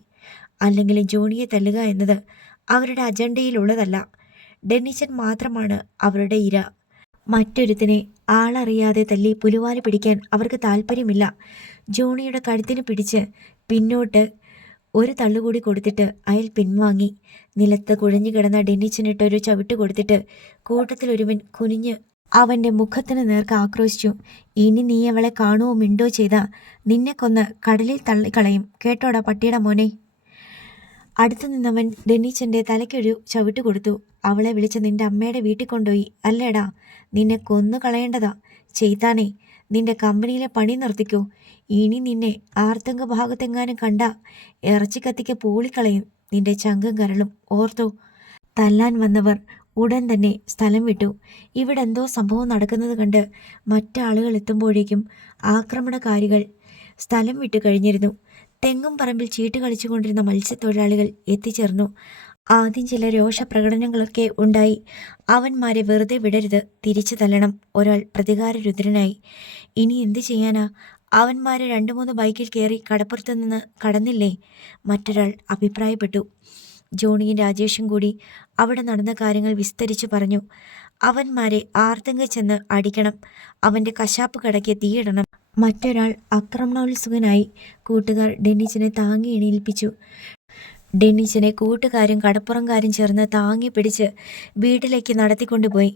അല്ലെങ്കിലും ജോണിയെ തല്ലുക എന്നത് അവരുടെ അജണ്ടയിലുള്ളതല്ല. ഡെന്നിച്ചൻ മാത്രമാണ് അവരുടെ ഇര. മറ്റൊരുത്തിനെ ആളറിയാതെ തല്ലി പുലുവാല് പിടിക്കാൻ അവർക്ക് താല്പര്യമില്ല. ജോണിയുടെ കഴുത്തിന് പിടിച്ച് പിന്നോട്ട് ഒരു തള്ളുകൂടി കൊടുത്തിട്ട് അയാൾ പിൻവാങ്ങി. നിലത്ത് കുഴഞ്ഞു കിടന്ന ഡെന്നിച്ചനിട്ടൊരു ചവിട്ട് കൊടുത്തിട്ട് കൂട്ടത്തിലൊരുവൻ കുനിഞ്ഞ് അവൻ്റെ മുഖത്തിന് നേർക്ക് ആക്രോശിച്ചു. "ഇനി നീ അവളെ കാണുവോ മിണ്ടോ ചെയ്താ നിന്നെ കൊന്ന് കടലിൽ തള്ളിക്കളയും. കേട്ടോടാ പട്ടിയുടെ മോനെ." അടുത്തു നിന്നവൻ ഡെന്നിച്ചൻ്റെ തലയ്ക്കൊരു ചവിട്ട് കൊടുത്തു. "അവളെ വിളിച്ച് നിന്റെ അമ്മയുടെ വീട്ടിൽ കൊണ്ടുപോയി അല്ലേടാ? നിന്നെ കൊന്നു കളയേണ്ടതാ. ചെയ്താനേ, നിന്റെ കമ്പനിയിലെ പണി നിർത്തിക്കോ. ഇനി നിന്നെ ആർത്തങ്ക ഭാഗത്തെങ്ങാനും കണ്ട ഇറച്ചി കത്തിക്ക് പൂളിക്കളയും നിന്റെ ചങ്കും കരളും. ഓർത്തോ." തല്ലാൻ വന്നവർ ഉടൻ തന്നെ സ്ഥലം വിട്ടു. ഇവിടെ എന്തോ സംഭവം നടക്കുന്നത് കണ്ട് മറ്റാളുകൾ എത്തുമ്പോഴേക്കും ആക്രമണകാരികൾ സ്ഥലം വിട്ടു കഴിഞ്ഞിരുന്നു. തെങ്ങും പറമ്പിൽ ചീട്ട് കളിച്ചുകൊണ്ടിരുന്ന മത്സ്യത്തൊഴിലാളികൾ എത്തിച്ചേർന്നു. ആദ്യം ചില രോഷപ്രകടനങ്ങളൊക്കെ ഉണ്ടായി. "അവന്മാരെ വെറുതെ വിടരുത്, തിരിച്ചു തല്ലണം." ഒരാൾ പ്രതികാരരുദ്രനായി. "ഇനി എന്തു ചെയ്യാനാ? അവന്മാരെ 2-3 ബൈക്കിൽ കയറി കടപ്പുറത്ത് നിന്ന് കടന്നില്ലേ?" മറ്റൊരാൾ അഭിപ്രായപ്പെട്ടു. ജോണിയും രാജേഷും കൂടി അവിടെ നടന്ന കാര്യങ്ങൾ വിസ്തരിച്ചു പറഞ്ഞു. "അവന്മാരെ ആർത്തങ്ക ചെന്ന് അടിക്കണം. അവൻ്റെ കശാപ്പ് കടയ്ക്ക് തീയിടണം." മറ്റൊരാൾ ആക്രമണോത്സുകനായി. കൂട്ടുകാർ ഡെന്നിച്ചനെ താങ്ങി എണീൽപ്പിച്ചു. ഡെന്നിച്ചനെ കൂട്ടുകാരും കടപ്പുറംകാരും ചേർന്ന് താങ്ങി പിടിച്ച് വീട്ടിലേക്ക് നടത്തിക്കൊണ്ടുപോയി.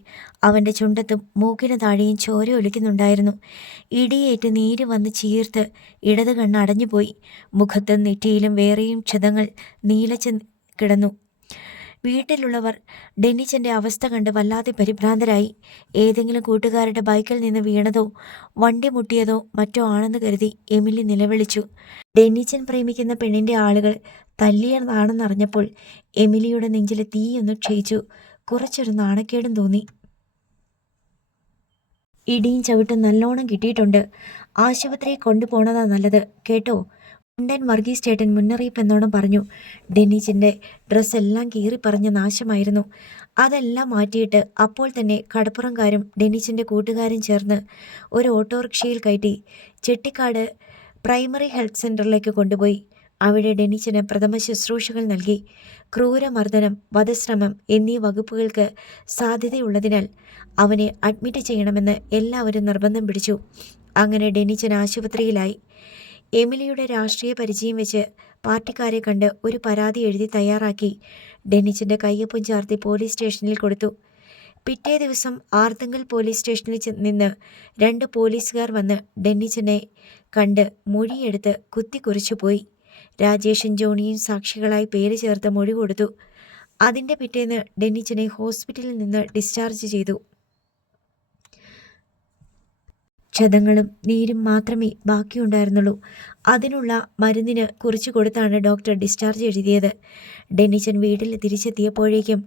അവൻ്റെ ചുണ്ടത്തും മൂക്കിന് താഴെയും ചോര ഒലിക്കുന്നുണ്ടായിരുന്നു. ഇടിയേറ്റ് നീര് വന്ന് ചീർത്ത് ഇടത് കണ്ണ് അടഞ്ഞുപോയി. മുഖത്തും നെറ്റിയിലും വേറെയും ക്ഷതങ്ങൾ നീലച്ച് കിടന്നു. വീട്ടിലുള്ളവർ ഡെന്നിച്ചൻ്റെ അവസ്ഥ കണ്ട് വല്ലാതെ പരിഭ്രാന്തരായി. ഏതെങ്കിലും കൂട്ടുകാരുടെ ബൈക്കിൽ നിന്ന് വീണതോ വണ്ടി മുട്ടിയതോ മറ്റോ ആണെന്ന് കരുതി എമിലി നിലവിളിച്ചു. ഡെന്നിച്ചൻ പ്രേമിക്കുന്ന പെണ്ണിൻ്റെ ആളുകൾ തല്ലിയതാണെന്നറിഞ്ഞപ്പോൾ എമിലിയുടെ നെഞ്ചിലെ തീയൊന്ന് ക്ഷയിച്ചു. കുറച്ചൊരു നാണക്കേടും തോന്നി. "ഇടിയും ചവിട്ടും നല്ലോണം കിട്ടിയിട്ടുണ്ട്. ആശുപത്രിയിൽ കൊണ്ടുപോണതാ നല്ലത് കേട്ടോ." മുണ്ടൻ വർഗീസ് ചേട്ടൻ മുന്നറിയിപ്പ് എന്നോണം പറഞ്ഞു. ഡെന്നിച്ചൻ്റെ ഡ്രസ്സെല്ലാം കീറിപ്പറഞ്ഞ നാശമായിരുന്നു. അതെല്ലാം മാറ്റിയിട്ട് അപ്പോൾ തന്നെ കടപ്പുറംകാരും ഡെന്നിച്ചൻ്റെ കൂട്ടുകാരും ചേർന്ന് ഒരു ഓട്ടോറിക്ഷയിൽ കയറ്റി ചെട്ടിക്കാട് പ്രൈമറി ഹെൽത്ത് സെൻ്ററിലേക്ക് കൊണ്ടുപോയി. അവിടെ ഡെന്നിച്ചന് പ്രഥമ ശുശ്രൂഷകൾ നൽകി. ക്രൂരമർദ്ദനം, വധശ്രമം എന്നീ വകുപ്പുകൾക്ക് സാധ്യതയുള്ളതിനാൽ അവനെ അഡ്മിറ്റ് ചെയ്യണമെന്ന് എല്ലാവരും നിർബന്ധം പിടിച്ചു. അങ്ങനെ ഡെന്നിച്ചൻ ആശുപത്രിയിലായി. എമിലിയുടെ രാഷ്ട്രീയ പരിചയം വെച്ച് പാർട്ടിക്കാരെ കണ്ട് ഒരു പരാതി എഴുതി തയ്യാറാക്കി ഡെന്നിച്ചൻ്റെ കയ്യൊപ്പും ചാർത്തി പോലീസ് സ്റ്റേഷനിൽ കൊടുത്തു. പിറ്റേ ദിവസം ആർത്തങ്കൽ പോലീസ് സ്റ്റേഷനിൽ നിന്ന് 2 പോലീസുകാർ വന്ന് ഡെന്നിച്ചനെ കണ്ട് മൊഴിയെടുത്ത് കുത്തിക്കുറിച്ചു പോയി. രാജേഷും ജോണിയും സാക്ഷികളായി പേര് ചേർത്ത് മൊഴി കൊടുത്തു. അതിൻ്റെ പിറ്റേന്ന് ഡെന്നിച്ചനെ ഹോസ്പിറ്റലിൽ നിന്ന് ഡിസ്ചാർജ് ചെയ്തു. ക്ഷതങ്ങളും നീരും മാത്രമേ ബാക്കിയുണ്ടായിരുന്നുള്ളൂ. അതിനുള്ള മരുന്നിന് കുറിച്ചു കൊടുത്താണ് ഡോക്ടർ ഡിസ്ചാർജ് എഴുതിയത്. ഡെന്നിച്ചൻ വീട്ടിൽ തിരിച്ചെത്തിയപ്പോഴേക്കും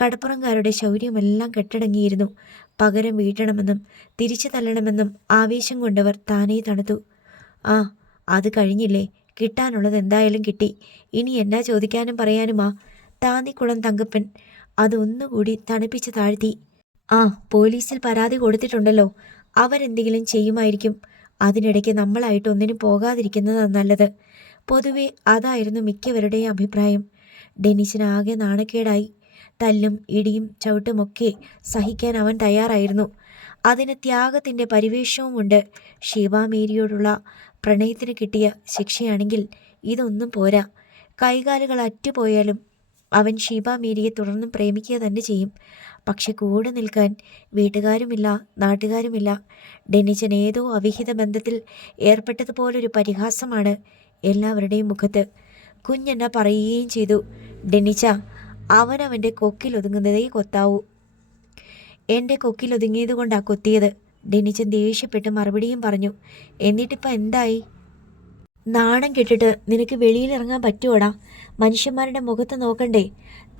കടപ്പുറംകാരുടെ ശൗര്യമെല്ലാം കെട്ടടങ്ങിയിരുന്നു. പകരം വീട്ടണമെന്നും തിരിച്ചു തള്ളണമെന്നും ആവേശം കൊണ്ടവർ താനേ തണുത്തു. ആ, അത് കഴിഞ്ഞില്ലേ, കിട്ടാനുള്ളത് എന്തായാലും കിട്ടി. ഇനി എന്നാ ചോദിക്കാനും പറയാനുമാ? താന്നിക്കുളം തങ്കപ്പൻ അതൊന്നുകൂടി തണുപ്പിച്ച് താഴ്ത്തി. ആ, പോലീസിൽ പരാതി കൊടുത്തിട്ടുണ്ടല്ലോ, അവരെന്തെങ്കിലും ചെയ്യുമായിരിക്കും. അതിനിടയ്ക്ക് നമ്മളായിട്ട് ഒന്നിനും പോകാതിരിക്കുന്നതാണ് നല്ലത്. പൊതുവെ അതായിരുന്നു മിക്കവരുടെയും അഭിപ്രായം. ഡെന്നിച്ചന് ആകെ നാണക്കേടായി. തല്ലും ഇടിയും ചവിട്ടുമൊക്കെ സഹിക്കാൻ അവൻ തയ്യാറായിരുന്നു. അതിന് ത്യാഗത്തിൻ്റെ പരിവേഷവുമുണ്ട്. ശിവാമേരിയോടുള്ള പ്രണയത്തിന് കിട്ടിയ ശിക്ഷയാണെങ്കിൽ ഇതൊന്നും പോരാ. കൈകാലുകൾ അറ്റുപോയാലും അവൻ ശിവാമേരിയെ തുടർന്നും പ്രേമിക്കുക തന്നെ ചെയ്യും. പക്ഷെ കൂടെ നിൽക്കാൻ വീട്ടുകാരുമില്ല, നാട്ടുകാരുമില്ല. ഡെന്നിച്ചൻ ഏതോ അവിഹിത ബന്ധത്തിൽ ഏർപ്പെട്ടതുപോലൊരു പരിഹാസമാണ് എല്ലാവരുടെയും മുഖത്ത്. കുഞ്ഞെന്ന പറയുകയും ചെയ്തു, ഡെന്നിച്ച, അവനവൻ്റെ കൊക്കിലൊതുങ്ങുന്നതേ കൊത്താവൂ. എൻ്റെ കൊക്കിലൊതുങ്ങിയത് കൊണ്ടാ കൊത്തിയത്. ഡെന്നിച്ചൻ ദേഷ്യപ്പെട്ട് മറുപടിയും പറഞ്ഞു. എന്നിട്ടിപ്പോൾ എന്തായി? നാണം കെട്ടിട്ട് നിനക്ക് വെളിയിലിറങ്ങാൻ പറ്റുമോടാ? മനുഷ്യന്മാരുടെ മുഖത്ത് നോക്കണ്ടേ?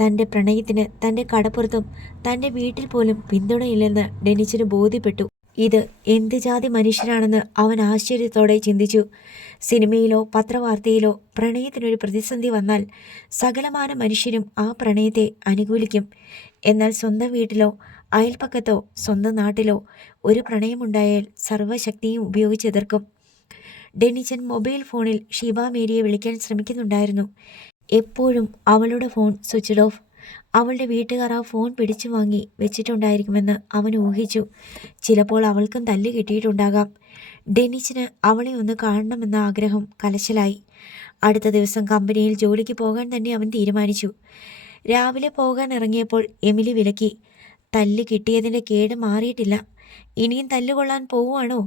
തൻ്റെ പ്രണയത്തിന് തൻ്റെ കടപ്പുറത്തും തൻ്റെ വീട്ടിൽ പോലും പിന്തുണയില്ലെന്ന് ഡെന്നിച്ചന് ബോധ്യപ്പെട്ടു. ഇത് എന്ത് ജാതി മനുഷ്യരാണെന്ന് അവൻ ആശ്ചര്യത്തോടെ ചിന്തിച്ചു. സിനിമയിലോ പത്രവാർത്തയിലോ പ്രണയത്തിനൊരു പ്രതിസന്ധി വന്നാൽ സകലമാന മനുഷ്യരും ആ പ്രണയത്തെ അനുകൂലിക്കും. എന്നാൽ സ്വന്തം വീട്ടിലോ അയൽപ്പക്കത്തോ സ്വന്തം നാട്ടിലോ ഒരു പ്രണയമുണ്ടായാൽ സർവ്വശക്തിയും ഉപയോഗിച്ചെതിർക്കും. ഡെന്നിച്ചൻ മൊബൈൽ ഫോണിൽ ശിവാമേരിയെ വിളിക്കാൻ ശ്രമിക്കുന്നുണ്ടായിരുന്നു. എപ്പോഴും അവളുടെ ഫോൺ സ്വിച്ച്ഡ് ഓഫ്. അവളുടെ വീട്ടുകാർ ആ ഫോൺ പിടിച്ചു വാങ്ങി വെച്ചിട്ടുണ്ടായിരിക്കുമെന്ന് അവൻ ഊഹിച്ചു. ചിലപ്പോൾ അവൾക്കും തല്ല് കിട്ടിയിട്ടുണ്ടാകാം. ഡെന്നിച്ചന് അവളെ ഒന്ന് കാണണമെന്ന ആഗ്രഹം കലശലായി. അടുത്ത ദിവസം കമ്പനിയിൽ ജോലിക്ക് പോകാൻ തന്നെ അവൻ തീരുമാനിച്ചു. രാവിലെ പോകാൻ ഇറങ്ങിയപ്പോൾ എമിലി വിലക്കി. തല്ല് കിട്ടിയതിൻ്റെ കേട് മാറിയിട്ടില്ല. ഇനിയും തല്ലുകൊള്ളാൻ പോവുകയാണോ?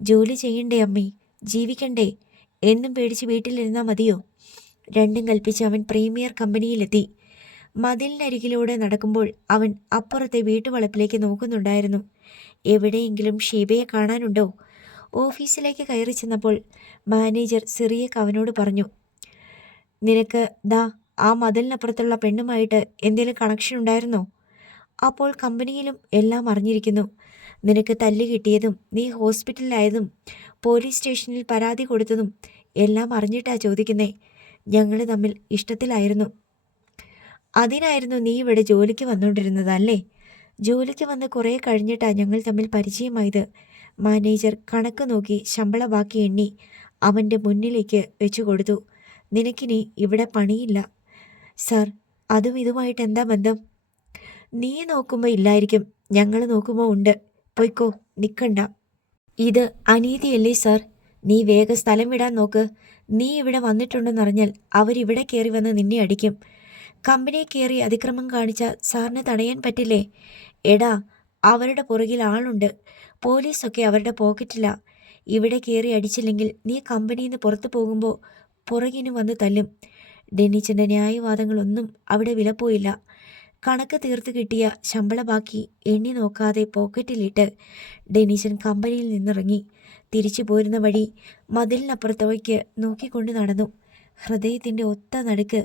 ജോലി ചെയ്യണ്ടേ അമ്മേ, ജീവിക്കണ്ടേ? എന്നും പേടിച്ച് വീട്ടിലിരുന്നാൽ മതിയോ? രണ്ടും കൽപ്പിച്ച് അവൻ പ്രീമിയർ കമ്പനിയിലെത്തി. മതിലിനരികിലൂടെ നടക്കുമ്പോൾ അവൻ അപ്പുറത്തെ വീട്ടുവളപ്പിലേക്ക് നോക്കുന്നുണ്ടായിരുന്നു. എവിടെയെങ്കിലും ഷീബയെ കാണാനുണ്ടോ? ഓഫീസിലേക്ക് കയറി ചെന്നപ്പോൾ മാനേജർ സിറിയക്ക് അവനോട് പറഞ്ഞു, നിനക്ക് ദാ ആ മതിലിനപ്പുറത്തുള്ള പെണ്ണുമായിട്ട് എന്തെങ്കിലും കണക്ഷൻ ഉണ്ടായിരുന്നോ? അപ്പോൾ കമ്പനിയിലും എല്ലാം അറിഞ്ഞിരിക്കുന്നു. നിനക്ക് തല്ല് കിട്ടിയതും നീ ഹോസ്പിറ്റലിലായതും പോലീസ് സ്റ്റേഷനിൽ പരാതി കൊടുത്തതും എല്ലാം അറിഞ്ഞിട്ടാ ചോദിക്കുന്നേ. ഞങ്ങൾ തമ്മിൽ ഇഷ്ടത്തിലായിരുന്നു. അതിനായിരുന്നു നീ ഇവിടെ ജോലിക്ക് വന്നുകൊണ്ടിരുന്നത് അല്ലേ? ജോലിക്ക് വന്ന് കുറേ കഴിഞ്ഞിട്ടാ ഞങ്ങൾ തമ്മിൽ പരിചയമായത്. മാനേജർ കണക്ക് നോക്കി ശമ്പള ബാക്കി എണ്ണി അവൻ്റെ മുന്നിലേക്ക് വെച്ചു കൊടുത്തു. നിനക്കിനി ഇവിടെ പണിയില്ല. സാർ, അതും ഇതുമായിട്ട് എന്താ ബന്ധം? നീ നോക്കുമ്പോൾ ഇല്ലായിരിക്കും, ഞങ്ങൾ നോക്കുമ്പോൾ ഉണ്ട്. പൊയ്ക്കോ, നിൽക്കണ്ട. ഇത് അനീതിയല്ലേ സാർ? നീ വേഗം സ്ഥലം വിടാൻ നോക്ക്. നീ ഇവിടെ വന്നിട്ടുണ്ടെന്നറിഞ്ഞാൽ അവരിവിടെ കയറി വന്ന് നിന്നെ അടിക്കും. കമ്പനിയെ കയറി അതിക്രമം കാണിച്ച സാറിന് തടയാൻ പറ്റില്ലേ? എടാ, അവരുടെ പുറകിൽ ആളുണ്ട്. പോലീസൊക്കെ അവരുടെ പോക്കറ്റില്ല. ഇവിടെ കയറി അടിച്ചില്ലെങ്കിൽ നീ കമ്പനിയിൽ നിന്ന് പുറത്തു പോകുമ്പോൾ പുറകിന് വന്ന് തല്ലും. ഡെന്നിച്ചൻ്റെ ന്യായവാദങ്ങളൊന്നും അവിടെ വിലപ്പോയില്ല. കണക്ക് തീർത്ത് കിട്ടിയ ശമ്പള ബാക്കി എണ്ണി നോക്കാതെ പോക്കറ്റിലിട്ട് ഡെന്നിച്ചൻ കമ്പനിയിൽ നിന്നിറങ്ങി. തിരിച്ചു പോരുന്ന വഴി മതിലിനപ്പുറത്തേക്ക് നോക്കിക്കൊണ്ട് നടന്നു. ഹൃദയത്തിൻ്റെ ഒത്ത നടുക്ക്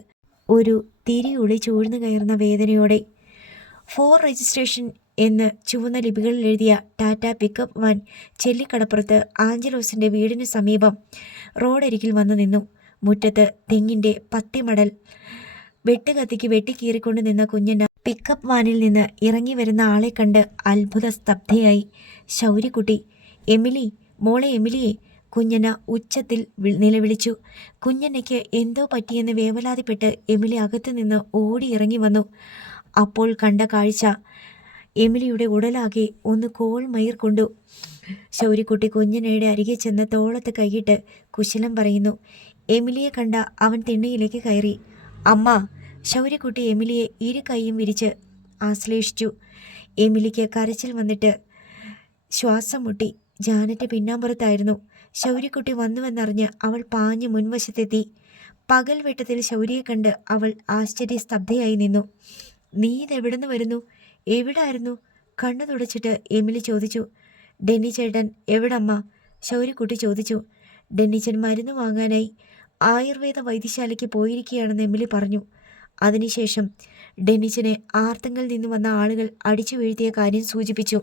ഒരു തിരിയുളി ചൂഴ്ന്നു കയറുന്ന വേദനയോടെ. ഫോർ രജിസ്ട്രേഷൻ എന്ന് ചുവന്ന ലിപികളിൽ എഴുതിയ ടാറ്റ പിക്കപ്പ് വാൻ ചെല്ലിക്കടപ്പുറത്ത് ആഞ്ചലോസിൻ്റെ വീടിന് സമീപം റോഡരികിൽ വന്നു നിന്നു. മുറ്റത്ത് തെങ്ങിൻ്റെ പത്തിമടൽ വെട്ടുകത്തിക്ക് വെട്ടിക്കീറിക്കൊണ്ട് നിന്ന കുഞ്ഞൻ പിക്കപ്പ് വാനിൽ നിന്ന് ഇറങ്ങി വരുന്ന ആളെ കണ്ട് അത്ഭുത സ്തബ്ധയായി. ശൗര്യക്കുട്ടി, എമിലി, മോളെ എമിലിയെ, കുഞ്ഞന ഉച്ചത്തിൽ നിലവിളിച്ചു. കുഞ്ഞനയ്ക്ക് എന്തോ പറ്റിയെന്ന് വേവലാതിപ്പെട്ട് എമിലി അകത്തു നിന്ന് ഓടിയിറങ്ങി വന്നു. അപ്പോൾ കണ്ട കാഴ്ച എമിലിയുടെ ഉടലാകെ ഒന്ന് കോൾമയിർ കൊണ്ടു. ശൗര്യക്കുട്ടി കുഞ്ഞനയുടെ അരികെ ചെന്ന് തോളത്ത് കൈയിട്ട് കുശലം പറയുന്നു. എമിലിയെ കണ്ട അവൻ തിണ്ണയിലേക്ക് കയറി. അമ്മ! ശൗര്യക്കുട്ടി എമിലിയെ ഇരു കൈയും വിരിച്ച് ആശ്ലേഷിച്ചു. എമിലിക്ക് കരച്ചിൽ വന്നിട്ട് ശ്വാസം മുട്ടി. ജാനറ്റ് പിന്നാമ്പുറത്തായിരുന്നു. ശൗര്യക്കുട്ടി വന്നുവെന്നറിഞ്ഞ് അവൾ പാഞ്ഞ് മുൻവശത്തെത്തി. പകൽ വെട്ടത്തിൽ ശൗര്യയെ കണ്ട് അവൾ ആശ്ചര്യസ്തബ്ധയായി നിന്നു. നീ ഇതെവിടുന്ന് വരുന്നു? എവിടായിരുന്നു? കണ്ണു തുടച്ചിട്ട് എമിലി ചോദിച്ചു. ഡെന്നി ചേട്ടൻ എവിടമ്മ? ശൗര്യക്കുട്ടി ചോദിച്ചു. ഡെന്നിച്ചൻ മരുന്ന് വാങ്ങാനായി ആയുർവേദ വൈദ്യശാലയ്ക്ക് പോയിരിക്കുകയാണെന്ന് എമിലി പറഞ്ഞു. അതിനുശേഷം ഡെന്നിച്ചനെ ആർത്തങ്കിൽ നിന്ന് വന്ന ആളുകൾ അടിച്ചു വീഴ്ത്തിയ കാര്യം സൂചിപ്പിച്ചു.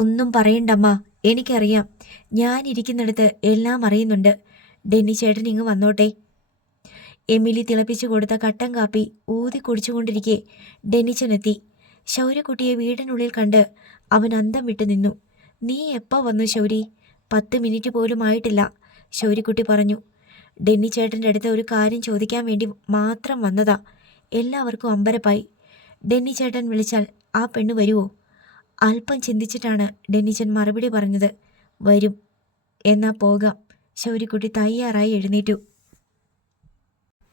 ഒന്നും പറയണ്ടമ്മ, എനിക്കറിയാം. ഞാൻ ഇരിക്കുന്നിടത്ത് എല്ലാം അറിയുന്നുണ്ട്. ഡെന്നി ചേട്ടൻ ഇങ്ങ് വന്നോട്ടെ. എമിലി തിളപ്പിച്ചു കൊടുത്ത കട്ടൻ കാപ്പി ഊതി കുടിച്ചുകൊണ്ടിരിക്കെ ഡെന്നിച്ചനെത്തി. ശൗര്യക്കുട്ടിയെ വീടിനുള്ളിൽ കണ്ട് അവൻ അന്തം വിട്ടു നിന്നു. നീ എപ്പോൾ വന്നു ശൗരി? 10 മിനിറ്റ് പോലും ആയിട്ടില്ല, ശൗര്യക്കുട്ടി പറഞ്ഞു. ഡെന്നി ചേട്ടൻ്റെ അടുത്ത് ഒരു കാര്യം ചോദിക്കാൻ വേണ്ടി മാത്രം വന്നതാ. എല്ലാവർക്കും അമ്പരപ്പായി. ഡെന്നി ചേട്ടൻ വിളിച്ചാൽ ആ പെണ്ണ് വരുമോ? അല്പം ചിന്തിച്ചിട്ടാണ് ഡെന്നിച്ചൻ മറുപടി പറഞ്ഞത്. വരും. എന്നാ പോകാം. ശൗര്യക്കുട്ടി തയ്യാറായി എഴുന്നേറ്റു.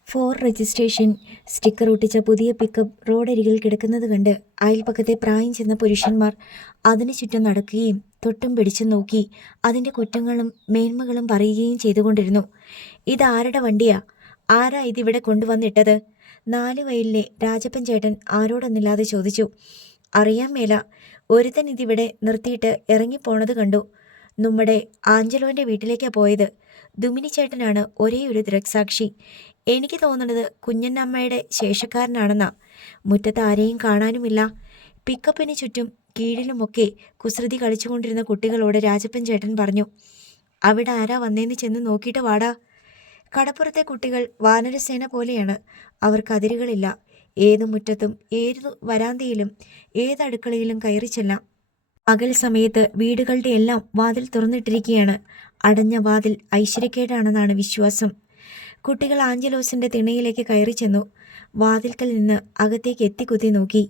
4 രജിസ്ട്രേഷൻ സ്റ്റിക്കർ ഒട്ടിച്ച പുതിയ പിക്കപ്പ് റോഡരികിൽ കിടക്കുന്നത് കണ്ട് അയൽപ്പക്കത്തെ പ്രായം ചെന്ന പുരുഷന്മാർ അതിനു ചുറ്റും നടക്കുകയും തൊട്ടും പിടിച്ചും നോക്കി അതിൻ്റെ കുറ്റങ്ങളും മേന്മകളും പറയുകയും ചെയ്തുകൊണ്ടിരുന്നു. ഇതാരുടെ വണ്ടിയാ? ആരാ ഇതിവിടെ കൊണ്ടുവന്നിട്ടത്? 4 വയലിലെ രാജപ്പൻ ചേട്ടൻ ആരോടൊന്നില്ലാതെ ചോദിച്ചു. അറിയാൻ മേല. ഒരുത്തൻ ഇതിവിടെ നിർത്തിയിട്ട് ഇറങ്ങിപ്പോണത് കണ്ടു. നമ്മുടെ ആഞ്ചലോൻ്റെ വീട്ടിലേക്കാണ് പോയത്. ദുമിനി ചേട്ടനാണ് ഒരേ ഒരു ദൃക്സാക്ഷി. എനിക്ക് തോന്നുന്നത് കുഞ്ഞന്നമ്മയുടെ ശേഷക്കാരനാണെന്നാ. മുറ്റത്ത് ആരെയും കാണാനുമില്ല. പിക്കപ്പിന് ചുറ്റും കീഴിലുമൊക്കെ കുസൃതി കളിച്ചുകൊണ്ടിരുന്ന കുട്ടികളോട് രാജപ്പൻ ചേട്ടൻ പറഞ്ഞു. അവിടെ ആരാ വന്നേന്ന് ചെന്ന് നോക്കിയിട്ട് വാടാ. കടപ്പുറത്തെ കുട്ടികൾ വാനരസേന പോലെയാണ്. അവർക്ക് അതിരുകളില്ല. ഏതു മുറ്റത്തും ഏതു വരാന്തയിലും ഏതടുക്കളയിലും കയറി ചെല്ലാം. പകൽ സമയത്ത് വീടുകളുടെ എല്ലാം വാതിൽ തുറന്നിട്ടിരിക്കുകയാണ്. അടഞ്ഞ വാതിൽ ഐശ്വര്യക്കേടാണെന്നാണ് വിശ്വാസം. കുട്ടികൾ ആഞ്ചലോസിൻ്റെ തിണയിലേക്ക് കയറി ചെന്നു. വാതിൽക്കൽ നിന്ന് അകത്തേക്ക് എത്തിക്കുത്തി നോക്കി.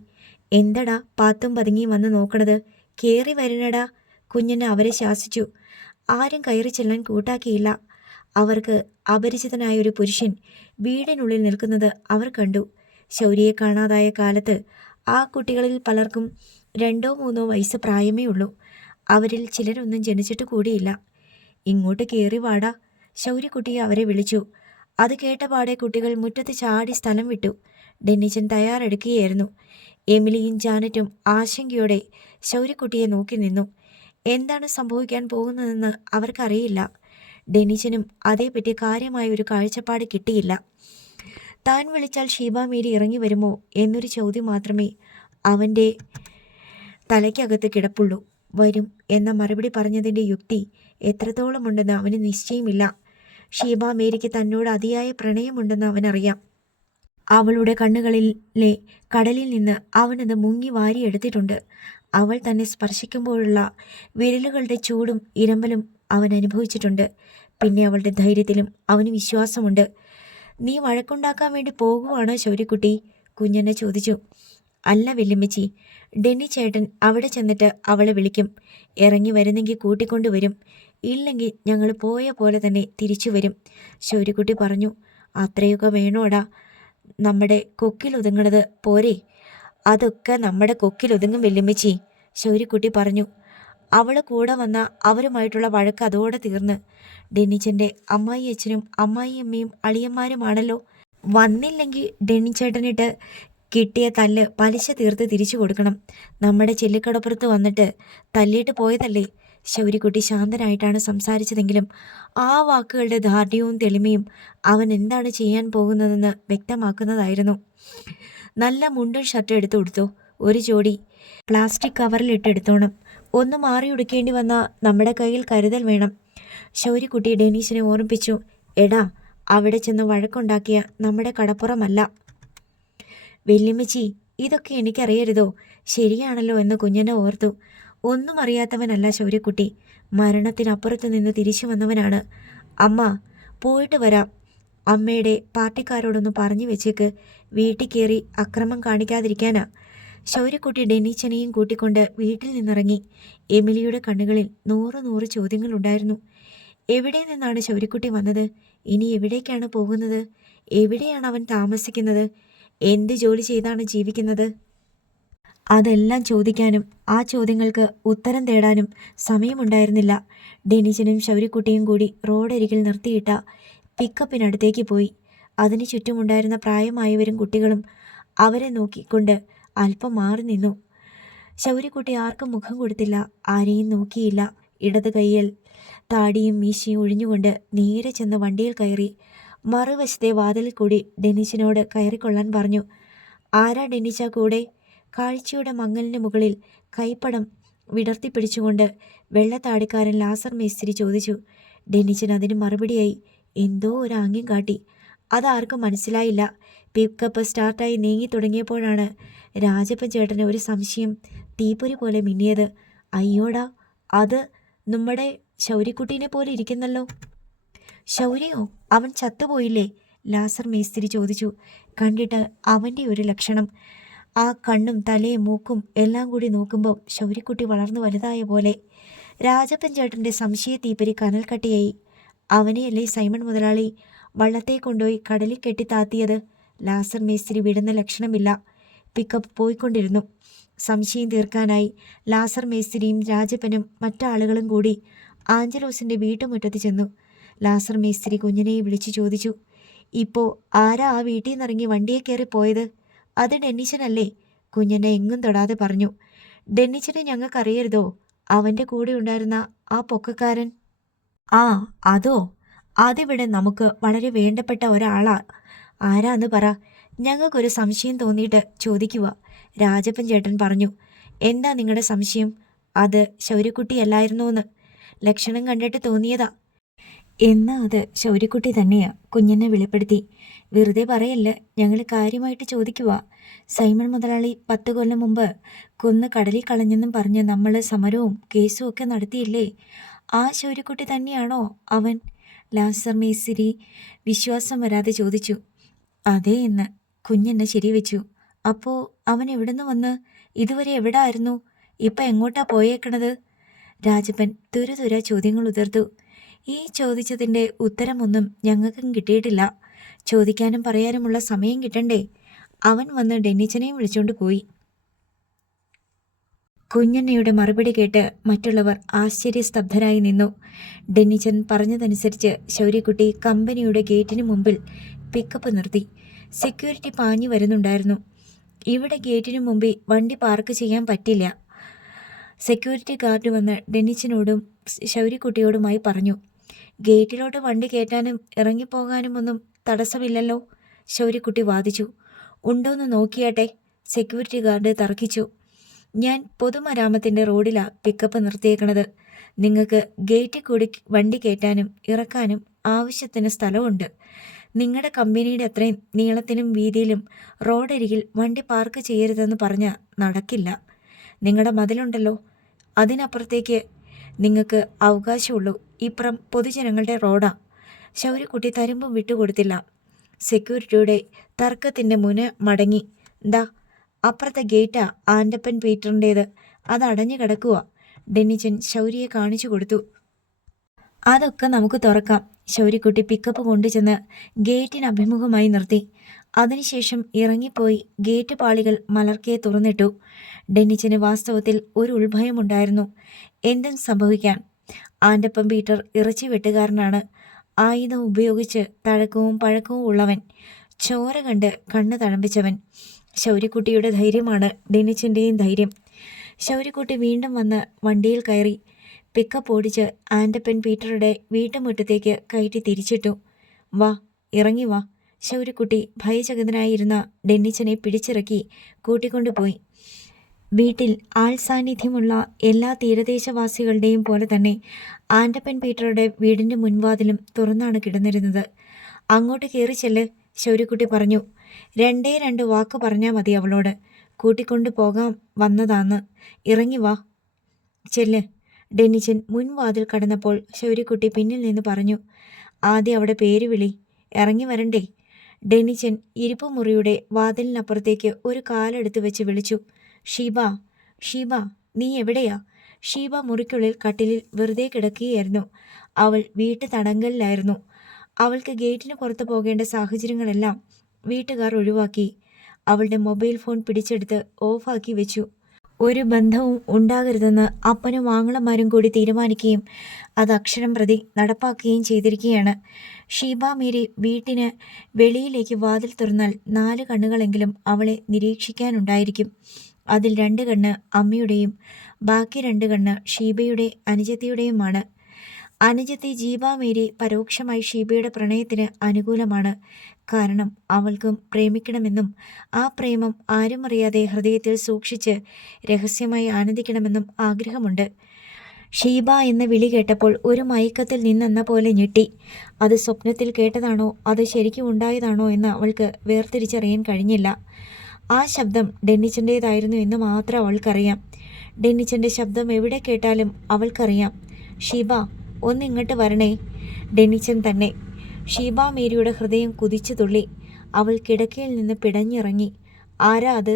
എന്തടാ പാത്തും പതുങ്ങിയും വന്ന് നോക്കണത്? കേറി വരണടാ. കുഞ്ഞന് അവരെ ശാസിച്ചു. ആരും കയറി ചെല്ലാൻ കൂട്ടാക്കിയില്ല. അവർക്ക് അപരിചിതനായൊരു പുരുഷൻ വീടിനുള്ളിൽ നിൽക്കുന്നത് അവർ കണ്ടു. ശൗര്യയെ കാണാതായ കാലത്ത് ആ കുട്ടികളിൽ പലർക്കും 2-3 വയസ്സ് പ്രായമേ ഉള്ളൂ. അവരിൽ ചിലരൊന്നും ജനിച്ചിട്ട് കൂടിയില്ല. ഇങ്ങോട്ട് കയറി വാടാ. ശൗര്യക്കുട്ടിയെ അവരെ വിളിച്ചു. അത് കേട്ടപാടെ കുട്ടികൾ മുറ്റത്ത് ചാടി സ്ഥലം വിട്ടു. ഡെന്നിച്ചൻ തയ്യാറെടുക്കുകയായിരുന്നു. എമിലിയും ജാനറ്റും ആശങ്കയോടെ ശൗര്യക്കുട്ടിയെ നോക്കി നിന്നു. എന്താണ് സംഭവിക്കാൻ പോകുന്നതെന്ന് അവർക്കറിയില്ല. ഡെന്നിച്ചനും അതേപ്പറ്റി കാര്യമായ ഒരു കാഴ്ചപ്പാട് കിട്ടിയില്ല. താൻ വിളിച്ചാൽ ഷീബ മേരി ഇറങ്ങി വരുമോ എന്നൊരു ചോദ്യം മാത്രമേ അവൻ്റെ തലയ്ക്കകത്ത് കിടപ്പുള്ളൂ. വരും എന്ന മറുപടി പറഞ്ഞതിൻ്റെ യുക്തി എത്രത്തോളമുണ്ടെന്ന് അവന് നിശ്ചയമില്ല. ഷീബ മേരിക്ക് തന്നോട് അതിയായ പ്രണയമുണ്ടെന്ന് അവനറിയാം. അവളുടെ കണ്ണുകളിലെ കടലിൽ നിന്ന് അവനത് മുങ്ങി വാരിയെടുത്തിട്ടുണ്ട്. അവൾ തന്നെ സ്പർശിക്കുമ്പോഴുള്ള വിരലുകളുടെ ചൂടും ഇരമ്പലും അവൻ അനുഭവിച്ചിട്ടുണ്ട്. പിന്നെ അവളുടെ ധൈര്യത്തിലും അവന് വിശ്വാസമുണ്ട്. നീ വഴക്കുണ്ടാക്കാൻ വേണ്ടി പോകുവാണോ ശൗര്യക്കുട്ടി? കുഞ്ഞനെ ചോദിച്ചു. അല്ല വെല്ലുമ്മച്ചി. ഡെന്നി ചേട്ടൻ അവിടെ ചെന്നിട്ട് അവളെ വിളിക്കും. ഇറങ്ങി വരുന്നെങ്കിൽ കൂട്ടിക്കൊണ്ടുവരും. ഇല്ലെങ്കിൽ ഞങ്ങൾ പോയ പോലെ തന്നെ തിരിച്ചു വരും, ശൗര്യക്കുട്ടി പറഞ്ഞു. അത്രയൊക്കെ വേണോടാ? നമ്മുടെ കൊക്കിലൊതുങ്ങണത് പോരെ? അതൊക്കെ നമ്മുടെ കൊക്കിലൊതുങ്ങും വെല്ലുമ്മച്ചി, ശൗര്യക്കുട്ടി പറഞ്ഞു. അവൾ കൂടെ വന്ന അവരുമായിട്ടുള്ള വഴക്ക് അതോടെ തീർന്ന്. ഡെന്നിച്ചൻ്റെ അമ്മായി അച്ഛനും അമ്മായി അമ്മയും അളിയന്മാരുമാണല്ലോ. വന്നില്ലെങ്കിൽ ഡെന്നിച്ചേട്ടനിട്ട് കിട്ടിയ തല്ല് പലിശ തീർത്ത് തിരിച്ചു കൊടുക്കണം. നമ്മുടെ ചെല്ലിക്കടപ്പുറത്ത് വന്നിട്ട് തല്ലിയിട്ട് പോയതല്ലേ? ശൗര്യക്കുട്ടി ശാന്തനായിട്ടാണ് സംസാരിച്ചതെങ്കിലും ആ വാക്കുകളുടെ ദാർഢ്യവും തെളിമയും അവൻ എന്താണ് ചെയ്യാൻ പോകുന്നതെന്ന് വ്യക്തമാക്കുന്നതായിരുന്നു. നല്ല മുണ്ടും ഷർട്ടും എടുത്തു കൊടുത്തു. ഒരു ജോഡി പ്ലാസ്റ്റിക് കവറിലിട്ടെടുത്തോണം. ഒന്ന് മാറി ഉടുക്കേണ്ടി വന്നാൽ നമ്മുടെ കയ്യിൽ കരുതൽ വേണം, ശൗര്യക്കുട്ടി ഡെനീഷിനെ ഓർമ്മിപ്പിച്ചു. എടാ, അവിടെ ചെന്ന് വഴക്കുണ്ടാക്കിയ നമ്മുടെ കടപ്പുറമല്ല. വെല്ലുമ്മച്ചി, ഇതൊക്കെ എനിക്കറിയരുതോ? ശരിയാണല്ലോ എന്ന് കുഞ്ഞനെ ഓർത്തു. ഒന്നും അറിയാത്തവനല്ല ശൗര്യക്കുട്ടി. മരണത്തിനപ്പുറത്ത് നിന്ന് തിരിച്ചു വന്നവനാണ്. അമ്മ, പോയിട്ട് വരാം. അമ്മയുടെ പാർട്ടിക്കാരോടൊന്ന് പറഞ്ഞു വെച്ചേക്ക്. വീട്ടിൽ കയറി അക്രമം കാണിക്കാതിരിക്കാനാ. ശൗര്യക്കുട്ടി ഡെന്നിച്ചനെയും കൂട്ടിക്കൊണ്ട് വീട്ടിൽ നിന്നിറങ്ങി. എമിലിയുടെ കണ്ണുകളിൽ 100 ചോദ്യങ്ങളുണ്ടായിരുന്നു. എവിടെ നിന്നാണ് ശൗര്യക്കുട്ടി വന്നത്? ഇനി എവിടേക്കാണ് പോകുന്നത്? എവിടെയാണ് അവൻ താമസിക്കുന്നത്? എന്ത് ജോലി ചെയ്താണ് ജീവിക്കുന്നത്? അതെല്ലാം ചോദിക്കാനും ആ ചോദ്യങ്ങൾക്ക് ഉത്തരം തേടാനും സമയമുണ്ടായിരുന്നില്ല. ഡെനിച്ചനും ശൗര്യക്കുട്ടിയും കൂടി റോഡരികിൽ നിർത്തിയിട്ട പിക്കപ്പിനടുത്തേക്ക് പോയി. അതിന് ചുറ്റുമുണ്ടായിരുന്ന പ്രായമായവരും കുട്ടികളും അവരെ നോക്കിക്കൊണ്ട് അല്പം മാറി നിന്നു. ശൗര്യക്കുട്ടി ആർക്കും മുഖം കൊടുത്തില്ല, ആരെയും നോക്കിയില്ല. ഇടത് കൈയിൽ താടിയും മീശയും ഒഴിഞ്ഞുകൊണ്ട് നേരെ ചെന്ന് വണ്ടിയിൽ കയറി. മറുവശത്തെ വാതിലിൽ കൂടി ഡെന്നിച്ചനോട് കയറിക്കൊള്ളാൻ പറഞ്ഞു. ആരാ ഡെന്നിച്ച കൂടെ? കാഴ്ചയുടെ മങ്ങലിന് മുകളിൽ കൈപ്പടം വിടർത്തിപ്പിടിച്ചുകൊണ്ട് വെള്ളത്താടിക്കാരൻ ലാസർ മേസ്തിരി ചോദിച്ചു. ഡെന്നിച്ചൻ അതിന് മറുപടിയായി എന്തോ ഒരു ആംഗ്യം കാട്ടി. അതാർക്കും മനസ്സിലായില്ല. പിക്കപ്പ് സ്റ്റാർട്ടായി നീങ്ങി തുടങ്ങിയപ്പോഴാണ് രാജപ്പൻ ചേട്ടന് ഒരു സംശയം തീപ്പൊരി പോലെ മിന്നിയത്. അയ്യോടാ, അത് നമ്മുടെ ശൗര്യക്കുട്ടീനെ പോലെ ഇരിക്കുന്നല്ലോ. ശൗര്യയോ? അവൻ ചത്തുപോയില്ലേ? ലാസർ മേസ്തിരി ചോദിച്ചു. കണ്ടിട്ട് അവൻ്റെ ഒരു ലക്ഷണം. ആ കണ്ണും തലയും മൂക്കും എല്ലാം കൂടി നോക്കുമ്പോൾ ശൗര്യക്കുട്ടി വളർന്നു വലുതായ പോലെ. രാജപ്പൻ ചേട്ടൻ്റെ സംശയ തീപ്പരി കനൽക്കട്ടിയായി. അവനെയല്ലേ സൈമൺ മുതലാളി വള്ളത്തെ കൊണ്ടുപോയി കടലിൽ കെട്ടിത്താത്തിയത്? ലാസർ മേസ്തിരി വിടുന്ന ലക്ഷണമില്ല. പിക്കപ്പ് പോയിക്കൊണ്ടിരുന്നു. സംശയം തീർക്കാനായി ലാസർ മേസ്തിരിയും രാജപ്പനും മറ്റാളുകളും കൂടി ആഞ്ചലോസിൻ്റെ വീട്ടുമുറ്റത്ത് ചെന്നു. ലാസർ മേസ്തിരി കുഞ്ഞിനെ വിളിച്ചു ചോദിച്ചു. ഇപ്പോൾ ആരാ ആ വീട്ടിൽ നിന്നിറങ്ങി വണ്ടിയെ കയറി പോയത്? അത് ഡെന്നിച്ചനല്ലേ? കുഞ്ഞിനെ എങ്ങും തൊടാതെ പറഞ്ഞു. ഡെന്നിച്ചനെ ഞങ്ങൾക്കറിയരുതോ? അവൻ്റെ കൂടെ ഉണ്ടായിരുന്ന ആ പൊക്കക്കാരൻ. ആ, അതോ? അതിവിടെ നമുക്ക് വളരെ വേണ്ടപ്പെട്ട ഒരാളാ. ആരാന്ന് പറ. ഞങ്ങൾക്കൊരു സംശയം തോന്നിയിട്ട് ചോദിക്കുക. രാജപ്പൻ ചേട്ടൻ പറഞ്ഞു. എന്താ നിങ്ങളുടെ സംശയം? അത് ശൗര്യക്കുട്ടിയല്ലായിരുന്നോന്ന് ലക്ഷണം കണ്ടിട്ട് തോന്നിയതാ. എന്നാ അത് ശൗര്യക്കുട്ടി തന്നെയാ, കുഞ്ഞിനെ വെളിപ്പെടുത്തി. വെറുതെ പറയല്ല, ഞങ്ങൾ കാര്യമായിട്ട് ചോദിക്കുക. സൈമൺ മുതലാളി 10 കൊല്ലം മുമ്പ് കൊന്ന് കടലിൽ കളഞ്ഞെന്നും പറഞ്ഞ് നമ്മൾ സമരവും കേസും ഒക്കെ നടത്തിയില്ലേ? ആ ശൗര്യക്കുട്ടി തന്നെയാണോ അവൻ? ലാസർ മേസ്തിരി വിശ്വാസം വരാതെ ചോദിച്ചു. അതേ എന്ന് കുഞ്ഞെന്നെ ശരിവെച്ചു. അപ്പോൾ അവൻ എവിടുന്ന് വന്ന്? ഇതുവരെ എവിടെ ആയിരുന്നു? ഇപ്പം എങ്ങോട്ടാ പോയേക്കണത്? രാജപ്പൻ തുരുതുര ചോദ്യങ്ങൾ ഉതിർത്തു. ഈ ചോദിച്ചതിൻ്റെ ഉത്തരമൊന്നും ഞങ്ങൾക്കും കിട്ടിയിട്ടില്ല. ചോദിക്കാനും പറയാനുമുള്ള സമയം കിട്ടണ്ടേ? അവൻ വന്ന് ഡെന്നിച്ചനെയും വിളിച്ചുകൊണ്ട് പോയി. കുഞ്ഞണ്ണയുടെ മറുപടി കേട്ട് മറ്റുള്ളവർ ആശ്ചര്യസ്തബ്ധരായി നിന്നു. ഡെന്നിച്ചൻ പറഞ്ഞതനുസരിച്ച് ശൗര്യക്കുട്ടി കമ്പനിയുടെ ഗേറ്റിന് മുമ്പിൽ പിക്കപ്പ് നിർത്തി. സെക്യൂരിറ്റി പാഞ്ഞു വരുന്നുണ്ടായിരുന്നു. ഇവിടെ ഗേറ്റിനു മുമ്പിൽ വണ്ടി പാർക്ക് ചെയ്യാൻ പറ്റില്ല. സെക്യൂരിറ്റി ഗാർഡ് വന്ന് ഡെന്നിച്ചനോടും ശൗര്യക്കുട്ടിയോടുമായി പറഞ്ഞു. ഗേറ്റിലോട്ട് വണ്ടി കയറ്റാനും ഇറങ്ങിപ്പോകാനും ഒന്നും തടസ്സമില്ലല്ലോ? ശൗര്യക്കുട്ടി വാദിച്ചു. ഉണ്ടോന്ന് നോക്കിയാട്ടെ, സെക്യൂരിറ്റി ഗാർഡ് തർക്കിച്ചു. ഞാൻ പൊതുമരാമത്തിൻ്റെ റോഡിലാണ് പിക്കപ്പ് നിർത്തിയേക്കണത്. നിങ്ങൾക്ക് ഗേറ്റിൽ കൂടി വണ്ടി കയറ്റാനും ഇറക്കാനും ആവശ്യത്തിന് സ്ഥലമുണ്ട്. നിങ്ങളുടെ കമ്പനിയുടെ അത്രയും നീളത്തിലും വീതിയിലും റോഡരികിൽ വണ്ടി പാർക്ക് ചെയ്യരുതെന്ന് പറഞ്ഞാൽ നടക്കില്ല. നിങ്ങളുടെ മതിലുണ്ടല്ലോ, അതിനപ്പുറത്തേക്ക് നിങ്ങൾക്ക് അവകാശമുള്ളൂ. ഇപ്പുറം പൊതുജനങ്ങളുടെ റോഡാ. ശൗര്യക്കുട്ടി തരുമ്പും വിട്ടുകൊടുത്തില്ല. സെക്യൂരിറ്റിയുടെ തർക്കത്തിൻ്റെ മുന മടങ്ങി. ദാ അപ്പുറത്തെ ഗേറ്റാ ആൻ്റപ്പൻ പീറ്ററിൻ്റേത്. അത് അടഞ്ഞു കിടക്കുക. ഡെന്നിച്ചൻ ശൗര്യയെ കാണിച്ചു കൊടുത്തു. അതൊക്കെ നമുക്ക് തുറക്കാം. ശൗര്യക്കുട്ടി പിക്കപ്പ് കൊണ്ടുചെന്ന് ഗേറ്റിന് അഭിമുഖമായി നിർത്തി. അതിനുശേഷം ഇറങ്ങിപ്പോയി ഗേറ്റ് പാളികൾ മലർക്കെ തുറന്നിട്ടു. ഡെന്നിച്ചന് വാസ്തവത്തിൽ ഒരു ഉൾഭയമുണ്ടായിരുന്നു. എന്തും സംഭവിക്കാം. ആൻ്റപ്പൻ പീറ്റർ ഇറച്ചി വെട്ടുകാരനാണ്. ആയുധം ഉപയോഗിച്ച് തഴക്കവും പഴക്കവും ഉള്ളവൻ. ചോര കണ്ട് കണ്ണ് തഴമ്പിച്ചവൻ. ശൗര്യക്കുട്ടിയുടെ ധൈര്യമാണ് ഡെന്നിച്ചൻ്റെയും ധൈര്യം. ശൗര്യക്കുട്ടി വീണ്ടും വന്ന് വണ്ടിയിൽ കയറി. പിക്കപ്പ് ഓടിച്ച് ആൻ്റപ്പൻ പീറ്ററുടെ വീട്ടുമുറ്റത്തേക്ക് കയറ്റി തിരിച്ചിട്ടു. വാ, ഇറങ്ങി വാ. ശൗര്യക്കുട്ടി ഭയചകിതനായിരുന്ന ഡെന്നിച്ചനെ പിടിച്ചിറക്കി കൂട്ടിക്കൊണ്ടുപോയി. വീട്ടിൽ ആൾ സാന്നിധ്യമുള്ള എല്ലാ തീരദേശവാസികളുടെയും പോലെ തന്നെ ആൻ്റപ്പൻ പീറ്ററുടെ വീടിൻ്റെ മുൻവാതിലും തുറന്നാണ് കിടന്നിരുന്നത്. അങ്ങോട്ട് കയറി ചെല്ല്, ശൗര്യക്കുട്ടി പറഞ്ഞു. 2 വാക്ക് പറഞ്ഞാൽ മതി അവളോട്. കൂട്ടിക്കൊണ്ടു പോകാൻ വന്നതാന്ന്. ഇറങ്ങി വാ. ചെല്ല്. ഡെന്നിച്ചൻ മുൻവാതിൽ കടന്നപ്പോൾ ശൗര്യക്കുട്ടി പിന്നിൽ നിന്ന് പറഞ്ഞു. ആദ്യം അവിടെ പേര് വിളി. ഇറങ്ങി വരണ്ടേ? ഡെന്നിച്ചൻ ഇരിപ്പുമുറിയുടെ വാതിലിനപ്പുറത്തേക്ക് ഒരു കാലെടുത്ത് വെച്ച് വിളിച്ചു. ഷീബ, ഷീബ, നീ എവിടെയാ? ഷീബ മുറിക്കുള്ളിൽ കട്ടിലിൽ വെറുതെ കിടക്കുകയായിരുന്നു. അവൾ വീട്ടു തടങ്കലിലായിരുന്നു. അവൾക്ക് ഗേറ്റിന് പുറത്ത് പോകേണ്ട സാഹചര്യങ്ങളെല്ലാം വീട്ടുകാർ ഒഴിവാക്കി. അവളുടെ മൊബൈൽ ഫോൺ പിടിച്ചെടുത്ത് ഓഫാക്കി വെച്ചു. ഒരു ബന്ധവും ഉണ്ടാകരുതെന്ന് അപ്പനും ആങ്ങളമാരും കൂടി തീരുമാനിക്കുകയും അത് അക്ഷരം പ്രതി നടപ്പാക്കുകയും ചെയ്തിരിക്കുകയാണ്. ഷീബ മേരി വീട്ടിന് വെളിയിലേക്ക് വാതിൽ തുറന്നാൽ 4 കണ്ണുകളെങ്കിലും അവളെ നിരീക്ഷിക്കാനുണ്ടായിരിക്കും. അതിൽ 2 കണ്ണ് അമ്മയുടെയും ബാക്കി 2 കണ്ണ് ഷീബയുടെ അനുജത്തിയുടെയുമാണ്. അനുജത്തി ജീബ മേരി പരോക്ഷമായി ഷീബയുടെ പ്രണയത്തിന് അനുകൂലമാണ്. കാരണം അവൾക്കും പ്രേമിക്കണമെന്നും ആ പ്രേമം ആരും അറിയാതെ ഹൃദയത്തിൽ സൂക്ഷിച്ച് രഹസ്യമായി ആനന്ദിക്കണമെന്നും ആഗ്രഹമുണ്ട്. ഷീബ എന്ന വിളി കേട്ടപ്പോൾ ഒരു മയക്കത്തിൽ നിന്നെന്ന പോലെ ഞെട്ടി. അത് സ്വപ്നത്തിൽ കേട്ടതാണോ അത് ശരിക്കും ഉണ്ടായതാണോ എന്ന് അവൾക്ക് വേർതിരിച്ചറിയാൻ കഴിഞ്ഞില്ല. ആ ശബ്ദം ഡെന്നിച്ചൻ്റേതായിരുന്നു എന്ന് മാത്രം അവൾക്കറിയാം. ഡെന്നിച്ചൻ്റെ ശബ്ദം എവിടെ കേട്ടാലും അവൾക്കറിയാം. ഷീബ, ഒന്നിങ്ങോട്ട് വരണേ. ഡെന്നിച്ചൻ തന്നെ. ഷീബ മേരിയുടെ ഹൃദയം കുതിച്ചു തുള്ളി. അവൾ കിടക്കയിൽ നിന്ന് പിടഞ്ഞിറങ്ങി. ആരാ അത്?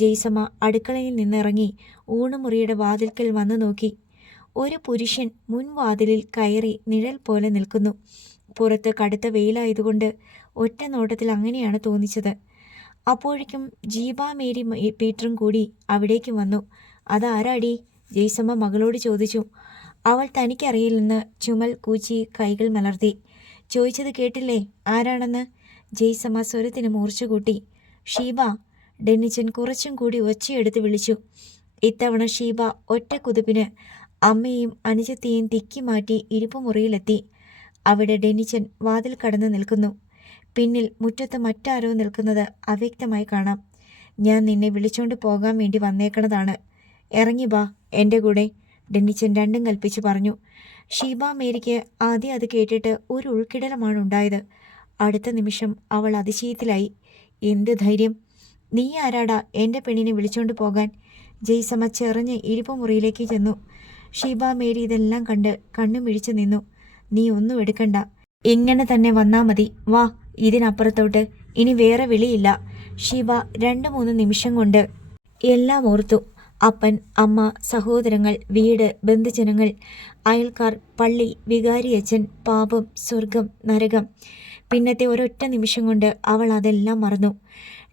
ജെയ്സമ്മ അടുക്കളയിൽ നിന്നിറങ്ങി ഊണുമുറിയുടെ വാതിൽക്കൽ വന്നു നോക്കി. ഒരു പുരുഷൻ മുൻവാതിലിൽ കയറി നിഴൽ പോലെ നിൽക്കുന്നു. പുറത്ത് കടുത്ത വെയിലായതുകൊണ്ട് ഒറ്റ നോട്ടത്തിൽ അങ്ങനെയാണ് തോന്നിച്ചത്. അപ്പോഴേക്കും ജീബ മേരി പീറ്ററും കൂടി അവിടേക്ക് വന്നു. അതാരാടി? ജെയ്സമ്മ മകളോട് ചോദിച്ചു. അവൾ തനിക്കറിയില്ലെന്ന് ചുമൽ കൂച്ചി കൈകൾ മലർത്തി. ചോദിച്ചത് കേട്ടില്ലേ ആരാണെന്ന്? ജെയ്സമ്മ സ്വരത്തിന് മൂർച്ച കൂട്ടി. ഷീബ. ഡെന്നിച്ചൻ കുറച്ചും കൂടി ഒച്ചയെടുത്ത് വിളിച്ചു. ഇത്തവണ ഷീബ ഒറ്റ കുതിപ്പിന് അമ്മയും അനുജത്തെയും തിക്കി മാറ്റി ഇരിപ്പുമുറിയിലെത്തി. അവിടെ ഡെന്നിച്ചൻ വാതിൽ കടന്ന് നിൽക്കുന്നു. പിന്നിൽ മുറ്റത്ത് മറ്റാരോ നിൽക്കുന്നത് അവ്യക്തമായി കാണാം. ഞാൻ നിന്നെ വിളിച്ചോണ്ട് പോകാൻ വേണ്ടി വന്നേക്കണതാണ്. ഇറങ്ങി വാ എൻ്റെ കൂടെ, ഡെന്നിച്ചൻ രണ്ടും കൽപ്പിച്ച് പറഞ്ഞു. ഷീബ മേരിക്ക് ആദ്യം അത് കേട്ടിട്ട് ഒരു ഉൾക്കിടലമാണ് ഉണ്ടായത്. അടുത്ത നിമിഷം അവൾ അതിശയത്തിലായി. എന്ത് ധൈര്യം? നീ ആരാടാ എൻ്റെ പെണ്ണിനെ വിളിച്ചോണ്ട് പോകാൻ? ജെയ്സമ്മ ചെറിഞ്ഞ് ഇരിപ്പുമുറിയിലേക്ക് ചെന്നു. ഷീബ മേരി ഇതെല്ലാം കണ്ട് കണ്ണും മിഴിച്ചു നിന്നു. നീ ഒന്നും എടുക്കണ്ട, ഇങ്ങനെ തന്നെ വന്നാ മതി. വാ, ഇതിനപ്പുറത്തോട്ട് ഇനി വേറെ വിളിയില്ല. ഷീബ 2-3 നിമിഷം കൊണ്ട് എല്ലാം ഓർത്തു. അപ്പൻ, അമ്മ, സഹോദരങ്ങൾ, വീട്, ബന്ധുജനങ്ങൾ, അയൽക്കാർ, പള്ളി, വികാരിയച്ഛൻ, പാപം, സ്വർഗം, നരകം. പിന്നത്തെ ഒരൊറ്റ നിമിഷം കൊണ്ട് അവൾ അതെല്ലാം മറന്നു.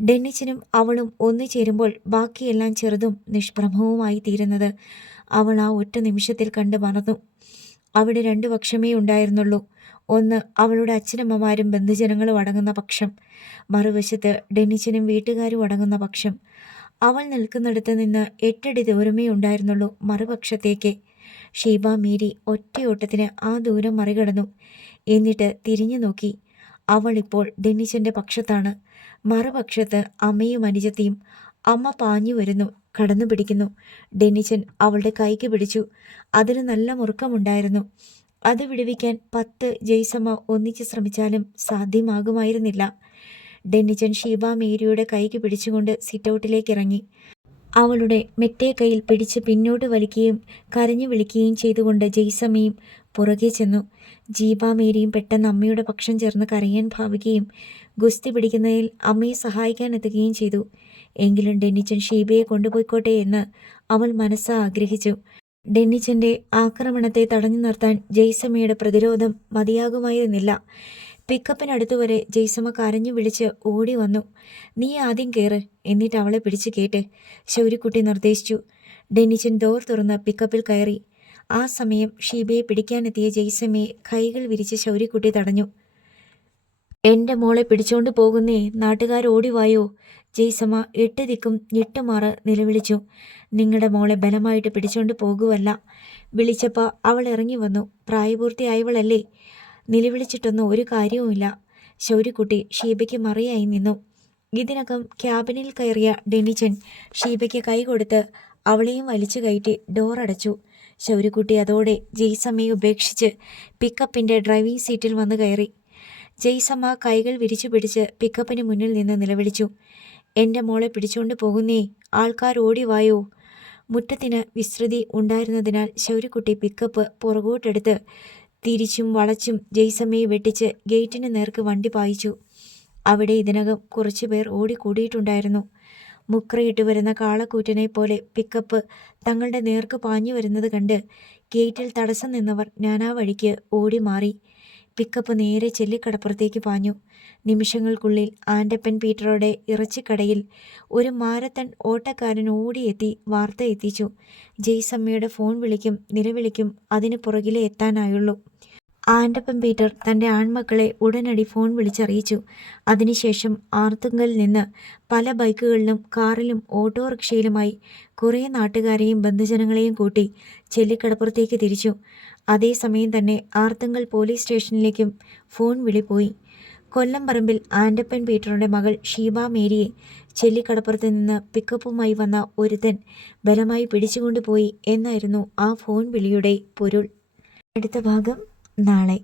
ഡെന്നിച്ചനും അവളും ഒന്നു ചേരുമ്പോൾ ബാക്കിയെല്ലാം ചെറുതും നിഷ്പ്രഭവുമായി തീരുന്നത് അവൾ ആ ഒറ്റ നിമിഷത്തിൽ കണ്ട് മറന്നു. അവിടെ 2 പക്ഷമേ ഉണ്ടായിരുന്നുള്ളൂ. ഒന്ന് അവളുടെ അച്ഛനമ്മമാരും ബന്ധുജനങ്ങളും അടങ്ങുന്ന പക്ഷം, മറുവശത്ത് ഡെന്നിച്ചനും വീട്ടുകാരും അടങ്ങുന്ന പക്ഷം. അവൾ നിൽക്കുന്നിടത്ത് നിന്ന് 8 അടി ദൂരമേ ഉണ്ടായിരുന്നുള്ളൂ മറുപക്ഷത്തേക്ക്. ഷീബ മേരി ഒറ്റയോട്ടത്തിന് ആ ദൂരം മറികടന്നു. എന്നിട്ട് തിരിഞ്ഞു നോക്കി. അവൾ ഇപ്പോൾ ഡെന്നിച്ചൻ്റെ പക്ഷത്താണ്. മറുപക്ഷത്ത് അമ്മയും അനുജത്തിയും. അമ്മ പാഞ്ഞു വരുന്നു, കടന്നു പിടിക്കുന്നു. ഡെന്നിച്ചൻ അവളുടെ കൈക്ക് പിടിച്ചു. അതിന് നല്ല മുറുക്കമുണ്ടായിരുന്നു. അത് വിടുവിക്കാൻ 10 ജെയ്സമ്മ ഒന്നിച്ച് ശ്രമിച്ചാലും സാധ്യമാകുമായിരുന്നില്ല. ഡെന്നിച്ചൻ ഷീബ മേരിയുടെ കൈക്ക് പിടിച്ചുകൊണ്ട് സിറ്റൗട്ടിലേക്ക് ഇറങ്ങി. അവളുടെ മെറ്റേ കൈയിൽ പിടിച്ച് പിന്നോട്ട് വലിക്കുകയും കരഞ്ഞു വിളിക്കുകയും ചെയ്തുകൊണ്ട് ജെയ്സമ്മയും പുറകെ ചെന്നു. ജീബ മേരിയും പെട്ടെന്ന് അമ്മയുടെ പക്ഷം ചേർന്ന് കരയാൻ ഭാവിക്കുകയും ഗുസ്തി പിടിക്കുന്നതിൽ അമ്മയെ സഹായിക്കാൻ എത്തുകയും ചെയ്തു. എങ്കിലും ഡെന്നിച്ചൻ ഷീബയെ കൊണ്ടുപോയിക്കോട്ടെ എന്ന് അവൾ മനസ്സാ ആഗ്രഹിച്ചു. ഡെന്നിച്ചൻ്റെ ആക്രമണത്തെ തടഞ്ഞു നിർത്താൻ ജെയ്സമ്മയുടെ പ്രതിരോധം മതിയാകുമായിരുന്നില്ല. പിക്കപ്പിനടുത്തുവരെ ജെയ്സമ്മ കരഞ്ഞു വിളിച്ച് ഓടി വന്നു. നീ ആദ്യം കയറ്, എന്നിട്ട് അവളെ പിടിച്ചു കേട്ട്, ശൗര്യക്കുട്ടി നിർദ്ദേശിച്ചു. ഡെന്നിച്ചൻ ഡോർ തുറന്ന് പിക്കപ്പിൽ കയറി. ആ സമയം ഷീബയെ പിടിക്കാനെത്തിയ ജെയ്സമ്മയെ കൈകൾ വിരിച്ച് ശൗര്യക്കുട്ടി തടഞ്ഞു. എൻ്റെ മോളെ പിടിച്ചോണ്ട് പോകുന്നേ, നാട്ടുകാരോടിവായോ? ജെയ്സമ്മ 8 ദിക്കും ഞെട്ടുമാറ് നിലവിളിച്ചു. നിങ്ങളുടെ മോളെ ബലമായിട്ട് പിടിച്ചോണ്ട് പോകുവല്ല. വിളിച്ചപ്പോൾ അവൾ ഇറങ്ങി വന്നു. പ്രായപൂർത്തിയായവളല്ലേ. നിലവിളിച്ചിട്ടൊന്നും ഒരു കാര്യവുമില്ല. ശൗര്യക്കുട്ടി ഷീബയ്ക്ക് മറിയായി നിന്നു. ഇതിനകം ക്യാബിനിൽ കയറിയ ഡെന്നിച്ചൻ ഷീബയ്ക്ക് കൈ കൊടുത്ത് അവളെയും വലിച്ചു കയറ്റി ഡോർ അടച്ചു. ശൗര്യക്കുട്ടി അതോടെ ജെയ്സമ്മയെ ഉപേക്ഷിച്ച് പിക്കപ്പിൻ്റെ ഡ്രൈവിംഗ് സീറ്റിൽ വന്ന് കയറി. ജെയ്സമ്മ കൈകൾ വിരിച്ചു പിടിച്ച് പിക്കപ്പിന് മുന്നിൽ നിന്ന് നിലവിളിച്ചു. എൻ്റെ മോളെ പിടിച്ചുകൊണ്ട് പോകുന്നേ, ആൾക്കാർ ഓടി വായോ? മുറ്റത്തിന് വിസ്തൃതി ഉണ്ടായിരുന്നതിനാൽ ശൗര്യക്കുട്ടി പിക്കപ്പ് പുറകോട്ടെടുത്ത് തിരിച്ചും വളച്ചും ജയ്സമ്മയെ വെട്ടിച്ച് ഗേറ്റിന് നേർക്ക് വണ്ടി പായിച്ചു. അവിടെ ഇതിനകം കുറച്ചുപേർ ഓടിക്കൂടിയിട്ടുണ്ടായിരുന്നു. മുക്രയിട്ട് വരുന്ന കാളക്കൂറ്റനെ പോലെ പിക്കപ്പ് തങ്ങളുടെ നേർക്ക് പാഞ്ഞു വരുന്നത് കണ്ട് ഗേറ്റിൽ തടസ്സം നിന്നവർ നാനാവഴിക്ക് ഓടി മാറി. പിക്കപ്പ് നേരെ ചെല്ലിക്കടപ്പുറത്തേക്ക് പാഞ്ഞു. നിമിഷങ്ങൾക്കുള്ളിൽ ആൻ്റപ്പൻ പീറ്ററുടെ ഇറച്ചിക്കടയിൽ ഒരു മാരത്തൺ ഓട്ടക്കാരൻ ഓടിയെത്തി വാർത്ത എത്തിച്ചു. ജയ്സമ്മയുടെ ഫോൺ വിളിക്കും നിലവിളിക്കും അതിന് പുറകിലേ എത്താനായുള്ളൂ. ആൻ്റപ്പൻ പീറ്റർ തൻ്റെ ആൺമക്കളെ ഉടനടി ഫോൺ വിളിച്ചറിയിച്ചു. അതിനുശേഷം ആർത്തുങ്കൽ നിന്ന് പല ബൈക്കുകളിലും കാറിലും ഓട്ടോറിക്ഷയിലുമായി കുറേ നാട്ടുകാരെയും ബന്ധുജനങ്ങളെയും കൂട്ടി ചെല്ലിക്കടപ്പുറത്തേക്ക് തിരിച്ചു. അതേസമയം തന്നെ ആർത്തുങ്കൽ പോലീസ് സ്റ്റേഷനിലേക്കും ഫോൺ വിളി പോയി. കൊല്ലംപറമ്പിൽ ആൻ്റപ്പൻ പീറ്ററുടെ മകൾ ഷീബ മേരിയെ ചെല്ലിക്കടപ്പുറത്ത് നിന്ന് പിക്കപ്പുമായി വന്ന ഒരുത്തൻ ബലമായി പിടിച്ചുകൊണ്ടുപോയി എന്നായിരുന്നു ആ ഫോൺ വിളിയുടെ പൊരുൾ. അടുത്ത ഭാഗം നാളെ.